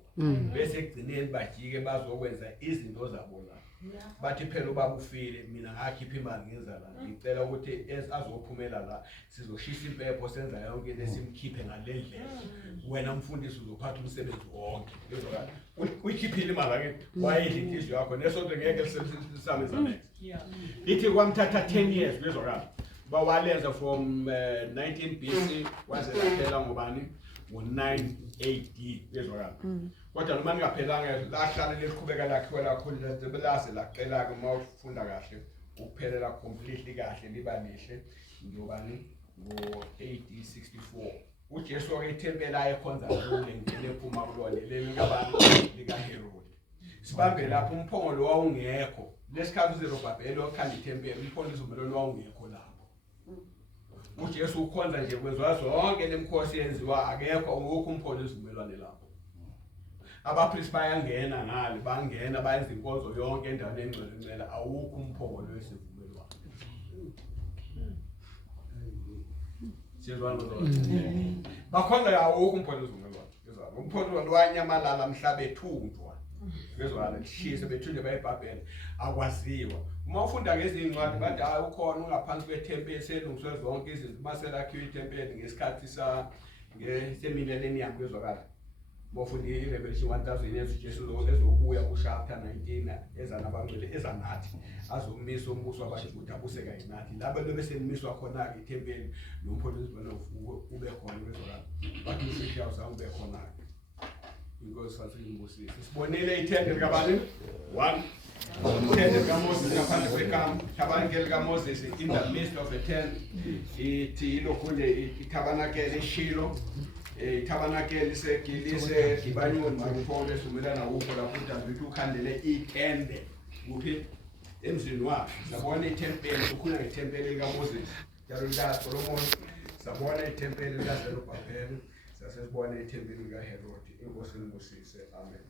bese ekugcineni bajike bazokwenza izinto zabo la bathi phela ubaba ufile mina ngakhipha imali ngenza la ngicela ukuthi azophumela la sizoshisa impepho senza yonke lesimkhiphe ngalendlela wena mfundisi uzophatha umsebenzi wonke yezwakala uyikhiphile imali ake wayidla inhliziyo yakho nesonto ngeke lisameza next lithi kwamthatha 10 years yezwakala bawalenza from 19 BC waze laphela ngobani ngo9 AD yezwakala kodwa noma ngaphelanga lahlala liqhubeka lakhiwa kakhulu lase laqela ke mawufunda kahle ukuphelela completely kahle liba lihle ngobani ngo-AD 64 uJesu ke iTempeli ayekhonza kulo ngene ephuma kulona leli kabani likaHerod sibambe lapho umphongo lo wawungekho lesikhathi uZerubabele okhanda iTempeli umphongo izumelelo wawungekho lapho uJesu ukhonza nje kwezwa zonke lemkhosi yenziwa akekho ukho umpholo izivumelwane lapho abaphristi bayangena ngale bangena bayenza inkonzo yonke endaweni engcwele awukho umpholo wesivumelwano siyezwana lo bakhonza awukho umpholo wesivumelwano yezwa umpholo lwanyamalala emhlabe ethunjwa bezwana lishise bethunje bayeBhabhele akwaziwa uma ufunda ngezincwadi bathi hayi ukhona ungaphansi kweTempeli selungiswe zonke izinto maselakhiwe iTempeli ngesikhathi semillennium yezwakala Bofuna iRevelation 1000 yesu Jesu ezobuya kuchapter 19 ezanabangcwele ezanathi azomisa umbuso wabaJuda abuseka yinathi laba bebesemiswa khona ke ithempeli nomphotho ube khona bezolala bathi uShishaya uzange ube khona inkosi fasilimbusisi sibonile ithente likabani 1 ithente likaMoses ngaphandle kwekampa Tabernacle likaMoses in the midst of a tent ithi lokhunje iTabernacle eShilo Tabernacle isekilise ibanyoni makuphole sumelana ukho lapho uDavid ukhandele ithente kuphi emzini wakhe sabona ithempeli ukhula ngethempeli likaMoses njalo likaSolomon sabona ithempeli likaZerubabheli sasesibona ithempeli likaHerodi inkosi imbusise amen.